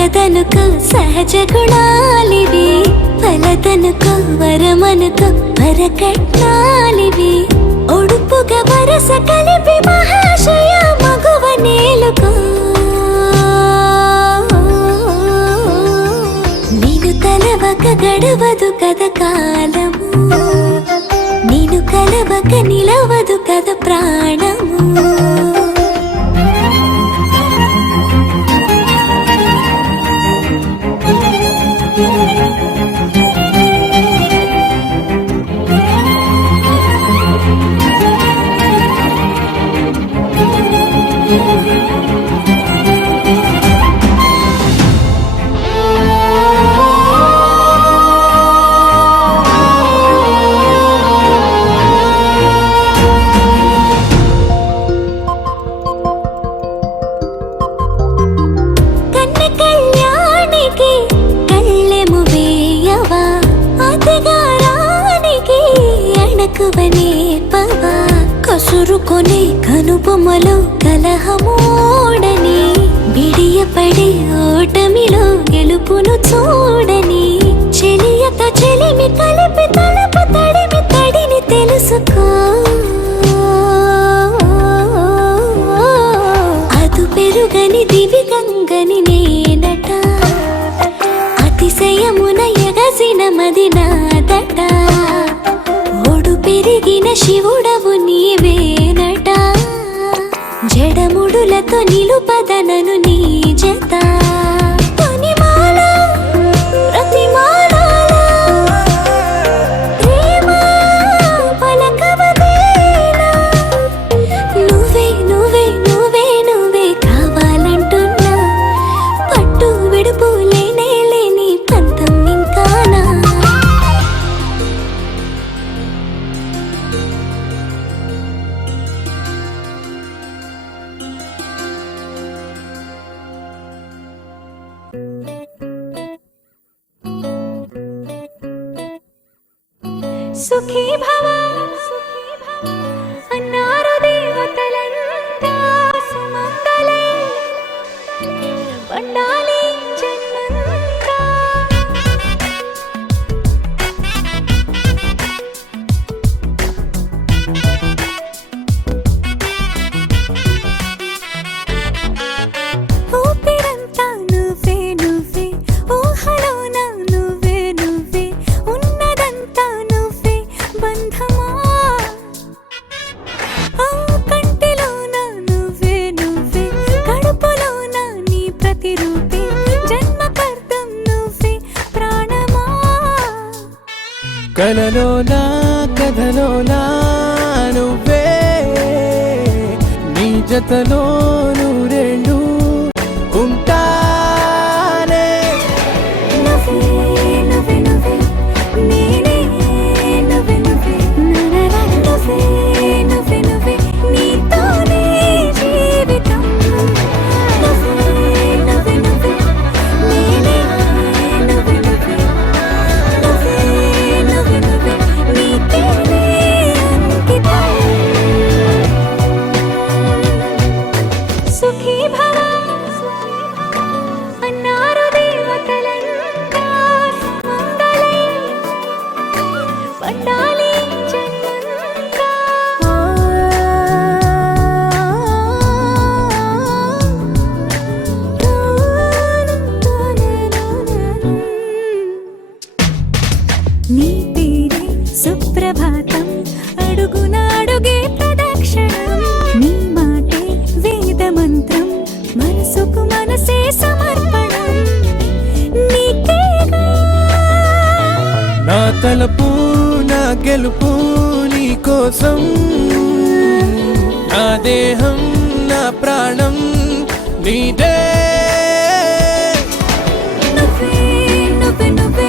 పగదనుకో సహజ గుణాలివి, ఫలదనుకో వరమనుకో వరకట్నాలివి. ఒడుపుగా వరస కలిపి మహాశయ మగువ నేలుకో. నేను తలవక గడవదు కథ కాలము, నేను కలవక నిలవదు కథ ప్రాణము. కసురుకొనే కనుబొమ్మలో కలహమోడని, బిడియపడే ఓటమిలో గెలుపును చూడని. చెలియత చెలిమి కలిపి తలపు తడిమి తడిని తెలుసుకో. అదు పెరుగని దివి గంగని నేనట, అతిశయమున ఎగసిన మది నాదట. పెరిగిన శివుడవు నీవేనట, జడముడులతో నిలుపదనను నీ జత. తొనిమాల ప్రతిమాల ప్రేమ పలకవదేనా, నువ్వే నువ్వే నువ్వే నువ్వే కావాలంటున్నా. పట్టు విడుపు లేనే లేని పంతం ఇంకానా. సుఖీ భవ అన్నారు దేవతలంతా, సుమంగళే పండాలి జన్మంతా. ఊపిరంతా నువ్వే నువ్వే, ఊహలోన నువ్వే నువ్వే, ఉన్నదంతా నువ్వే బంధమా. కంటిలోన నువ్వే నువ్వే, కడుపులోన నీ ప్రతిరూపే, జన్మకర్తం నువ్వే ప్రాణమా. కలలోనా కథలోనా నువ్వే, నీ జతలో నూరేళ్ళు ఉంటానే. నువ్వే నువ్వే నువ్వే నేనే, నువ్వే నువ్వే నువ్వే నువ్వే నువ్వే నీతోనే జీవితం. నువ్వే నువ్వే నువ్వే నేనే, నువ్వే నువ్వే నువ్వే నువ్వే నువ్వే నీకేనే అంకితం. సుఖీ భవ అన్నారు దేవతలంతా, సుమంగళే పండాలి జన్మంతా. నీ పేరే సుప్రభాతం, అడుగునాడుగే ప్రదక్షిణం. నీ మాటే వేద మంత్రం, మనసుకు మనసే సమర్పణం. నీకేగా నా తలపు నా గెలుపు నీ కోసం, నా దేహం నా ప్రాణం నీదే. నువ్వే నువ్వే నువ్వే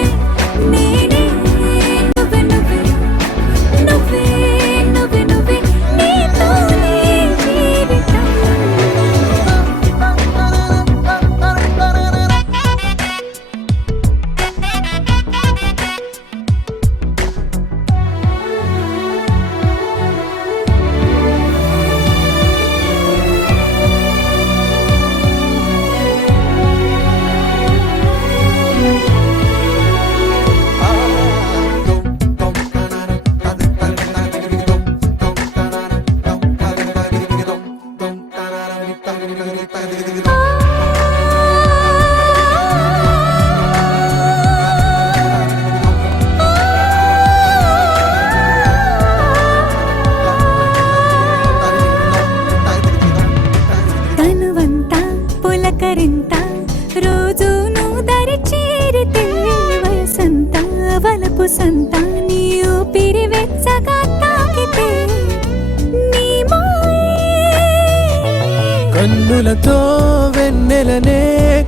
నేనే, నువ్వే నువ్వే నువ్వే నువ్వే నువ్వే నీతోనే జీవితం. వలపు సంతా నీ ఊపిరి వెచ్చగా తాకితే నీ మాయే కన్నులతో వెన్నెలనే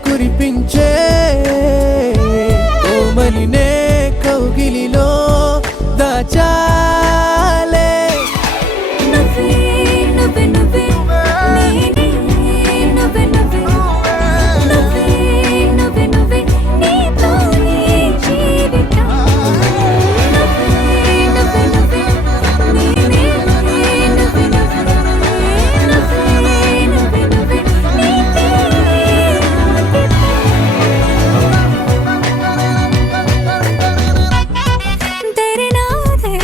కురిపించే కోమలినే కౌగిలిలో దాచాలే నువ్వే నువ్వే నువ్వే నేనే నువ్వే నువ్వే నువ్వే నువ్వే నువ్వే నీతోనే జీవితం నువ్వే నువ్వే నువ్వే నేనే నువ్వే నువ్వే నువ్వే నువ్వే నువ్వే నీకే तेरे नाम है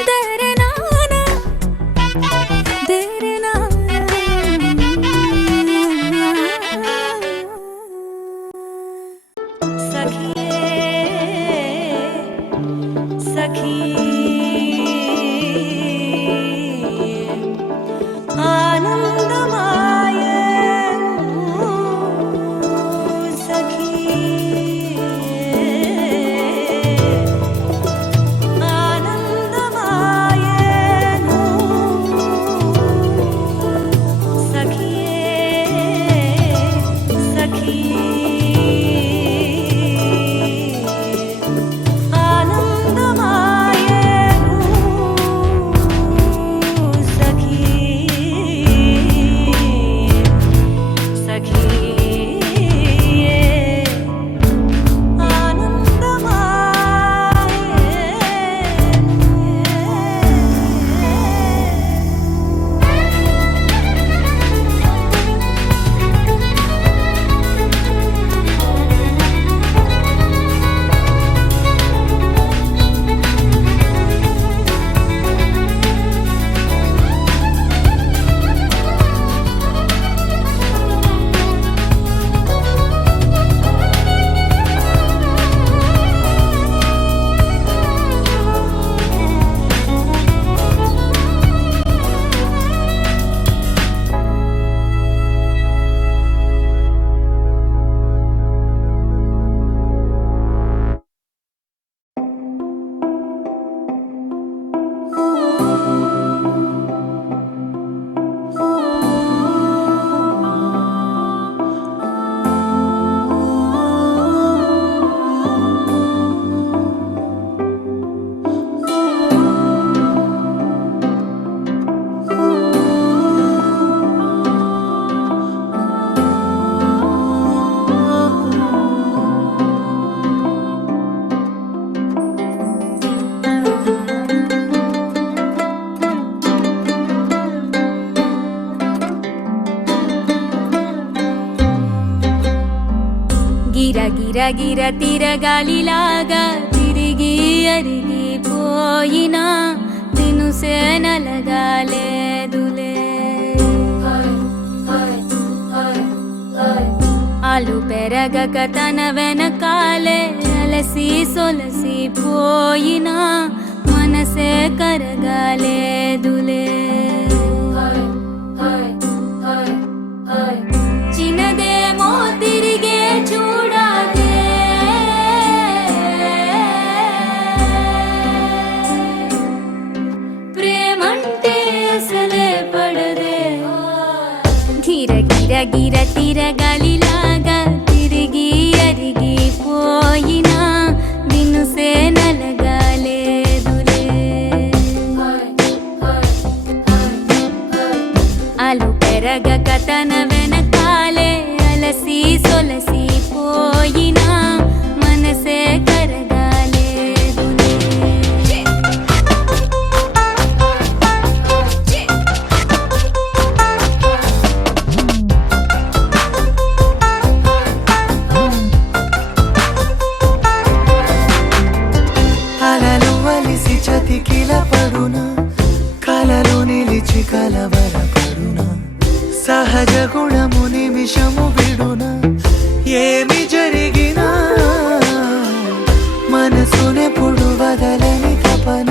तेरे नाम तेरे नाम सखी आनंदमाय सखी आनंदमाय सखी सखी आनंदमाय గిర గిర తిరగాలిలాగా తిరిగి అరిగిపోయినా తినుసే నలగాలేదులే ఆలు పెరగక తన వెనకాలే అలసి సొలసి పోయినా మనసే కరగాలేదులే చిన్నదేమో తిరిగే చూడాదే ప్రేమంటే అసలే పడదే గిర గిర గిర తిరగాలిలాగా తిరిగి అరిగిపోయినా దినుసే నలగాలేదులే ఆలు పెరగక తన వెనకాలే అలసి సొలసి పోయినా మనసే కరగాలేదులే అలలు వలిసి చతికిల పడునా కలలు నిలిచి కలవరపడునా సహజ గుణము నిమిషము విడునా ఏమి జరిగినా మనసునెప్పుడు వదలని తపన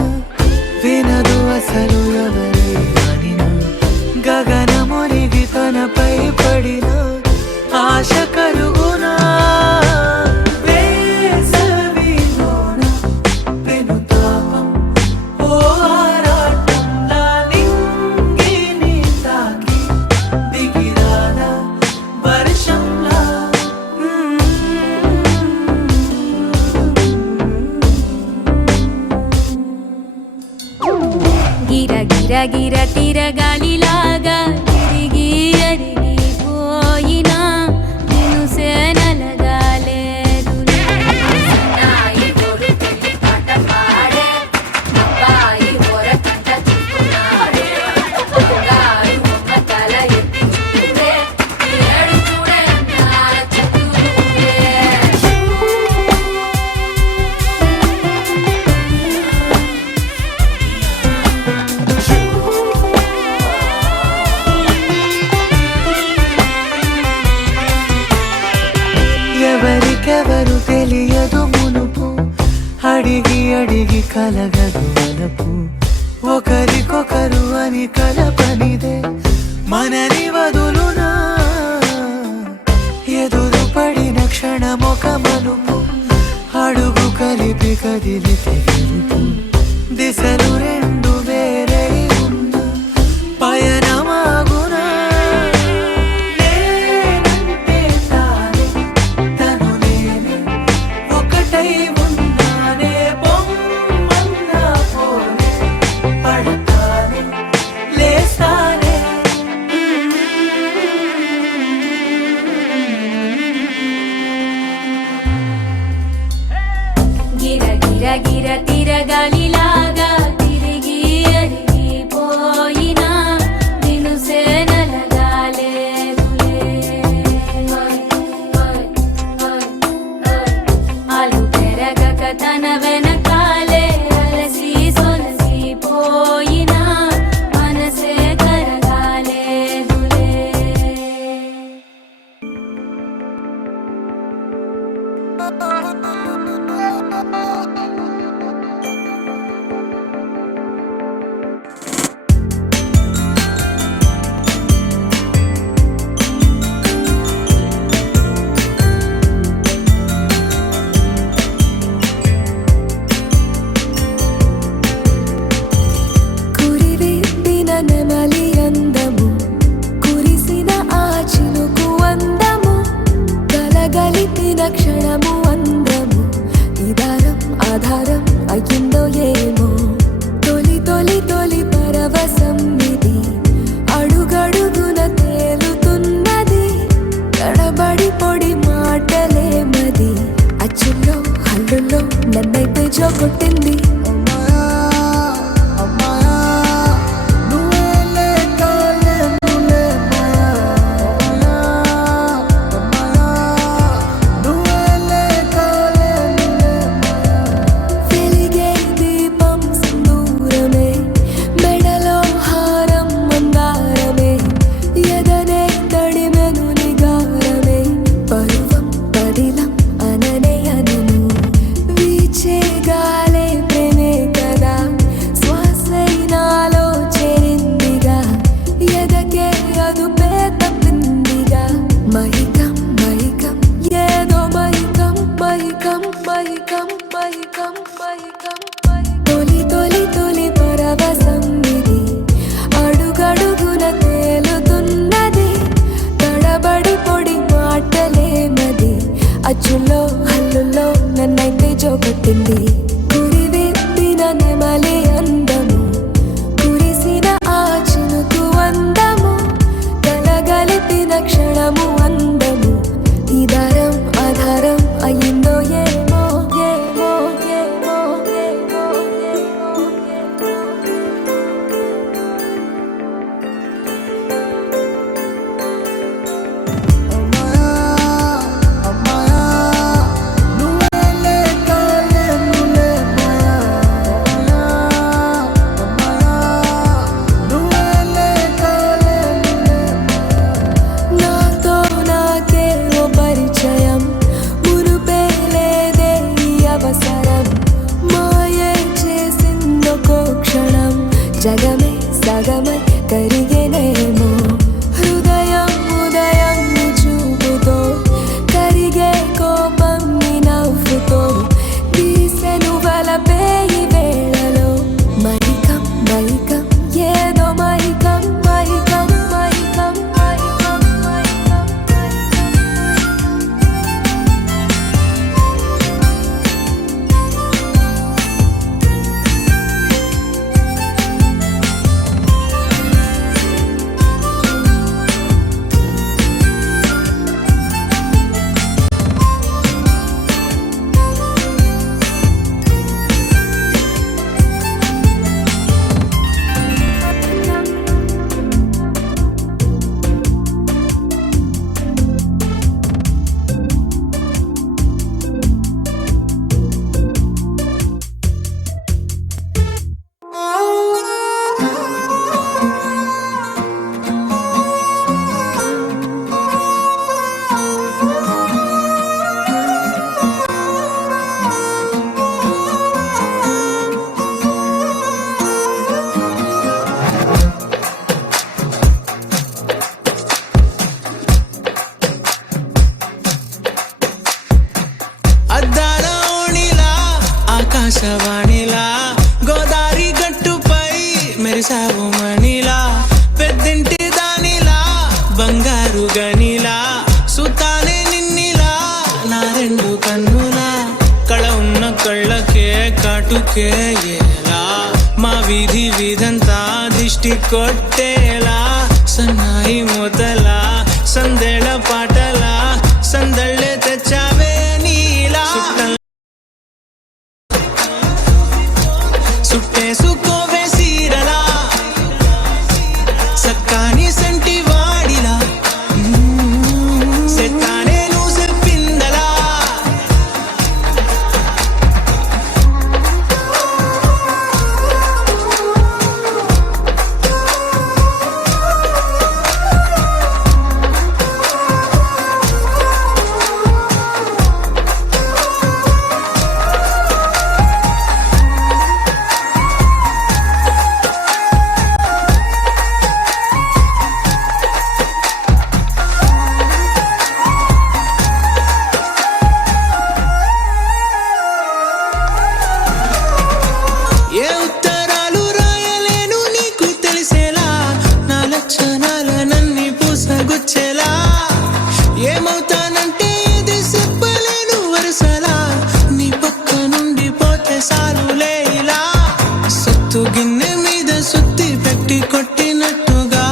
వినదు అసలు ఎవరి అనినా గగనమునిగి తనపై పడిన ఆశ కలుగునా వేసవిలోన గిర తిరగాలిలాగా తిరిగి అరిగిపోయినా నేను సేనలగాలేదు ఎవరికెవరు తెలియదు మునుపు అడిగి అడిగి కలగదు మనపు ఒకరికొకరు అని కలపనిదే మనని వదులునా ఎదురు పడిన క్షణమొక మలుపు అడుగు కలిపి కదిలితే గెలుపు దిశలు రెండు వేరే ఉన్న పయనమాగునా నేనంటే తానే తను నేనే ఒకటై ఉన్నానే బొమ్మన్నా పోనే పడతానే లేస్తానే గిర గిర గిర తిరగాలిలాగా తిరిగి అరిగిపోయినా నేను సేనలగాలేదులే అలు పెరగక తన వెనకాలే అలసి సొలసిపోయినా మనసే కరగాలేదులే కురివిప్పిన నెమలి అందము కురిసిన ఆ చినుకు అందము కలగలిపిన క్షణము అందము ఇదారం ఆధారం అయ్యిందో ఏమో తొలి తొలి తొలి పరవశం ఇది అడుగడుగున తేలుతున్నది తడబడి పొడి మాటలేమది అచ్చుల్లో హల్లుల్లో నన్నైతే జోకొట్టింది వెలిగే దీపం సింధూరమే మెడలో హారం మందారమే ఎదనే తడిమెను నిగారమే పరువం పదిలం అననే అనను వీచే గాలే ప్రేమే కదా శ్వాసై నాలో చేరిందిగా ఎదకే అదుపే తప్పిందిగా మైకం మైకం ఏదో మైకం మైకం మైకం మైకం మైకం తొలి తొలి తొలి పరవశం ఇది అడుగడుగున తేలుతున్నది తడబడి పొడి మాటలేమది అచ్చుల్లో హల్లుల్లో నన్నైతే జోకొట్టింది కురివిప్పిన నెమలి అందము కురిసిన ఆ చినుకు అందము కలగలిపిన క్షణము అందము ఇదారం ఆధారం అయ్యిందో ఏమో ఏమో ఏమో ఏమో ఏమో నాతో ఆకాశవాణిలా గోదారి గట్టుపై మెరిసావు మణిలా పెద్దింటి దానిలా బంగారు గనిలా సుతానే నిన్నిలా నా రెండు కన్నులా కళ ఉన్న కళ్ళకే కాటుకే ఎలా మా వీధి వీధంతా దిష్టి కొట్టేలా సన్నాయి మొదలా సందేళ పాటలా సందళ్ళే తెచ్చావే నీలా సుట్టేసుకోవే సీరలా సక్కాని సంటి వాడిలా సెత్తానే నువ్వు చెప్పిందలా ఏ ఉత్తరాలు రాయలేను నీకు తెలిసేలా నా లక్షణాలనన్నీ పూసగుచ్చేలా ఏమవుతానంటే ఇది చెప్పలేను వరుసలా నీ పక్క నుండి పోతే సాలులే ఇలా సత్తు గిన్నె మీద సుత్తి పెట్టి కొట్టినట్టుగా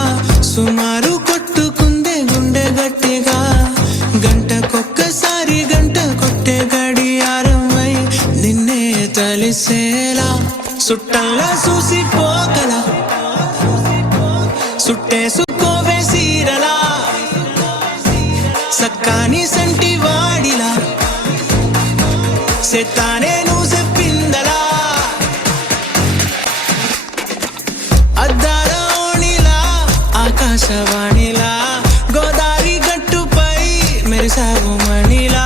సుమారు కొట్టుకుందే గుండె గట్టిగా గంటకొక్కసారి గంట కొట్టే గడియారమై నిన్నే తలిసేలా సుట్టల్లా చూసిపోగలా సుట్టేసుకోవే సీరలా సక్కాని సంటి వాడిలా సెత్తానే నువ్వు చెప్పిందలా అద్దాల ఓణిలా ఆకాశవాణిలా గోదారి గట్టుపై మెరిసావు మణిలా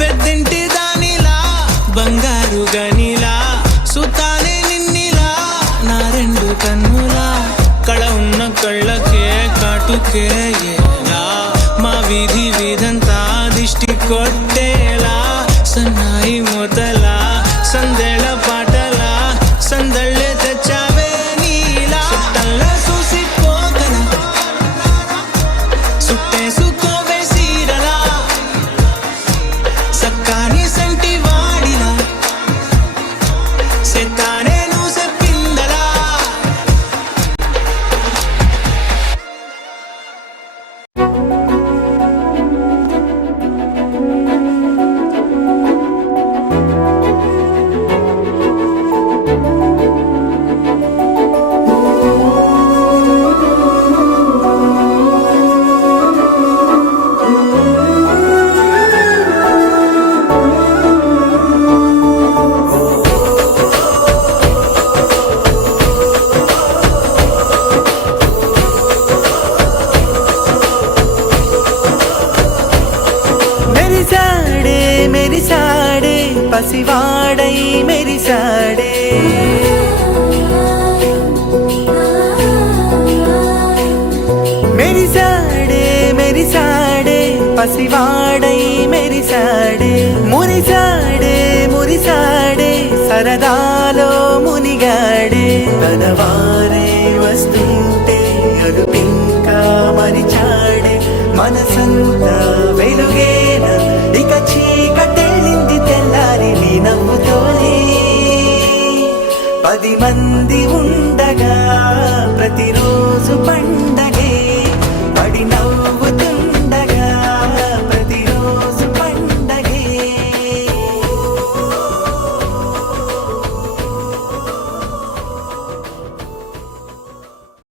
పెద్దింటి దానిలా బంగారు గనిలా సుతానే నిన్నిలా నా రెండు కన్నులా కళ ఉన్న కళ్ళకే కాటుకే ఎలా మా వీధి వీధంతా దిష్టి కొట్టేలా సన్నాయి మొదలా సందేళ పాటలా సందళ్ళే తెచ్చావే నీలా సుట్టల్లా చూసిపోగలా సుట్టేసుకోవే సీరలా సక్కాని సంటి వాడిలా సెత్తానే నువ్వు చెప్పిందలా మెరిసాడే మెరిసాడే పసివాడై మెరిసాడే మెరిసాడే మెరిసాడే పసివాడై మెరిసాడే మురిసాడే మురిసాడే సరదాలో మునిగాడే తనవారే వస్తుంటే అడుపింకా మరిచాడే మనసంతా వెలుగేన ఇక చీకటెళ్ళింది తెల్లారి నీ నవ్వుతోనే 10 మంది ఉండగా ప్రతిరోజు పండుగ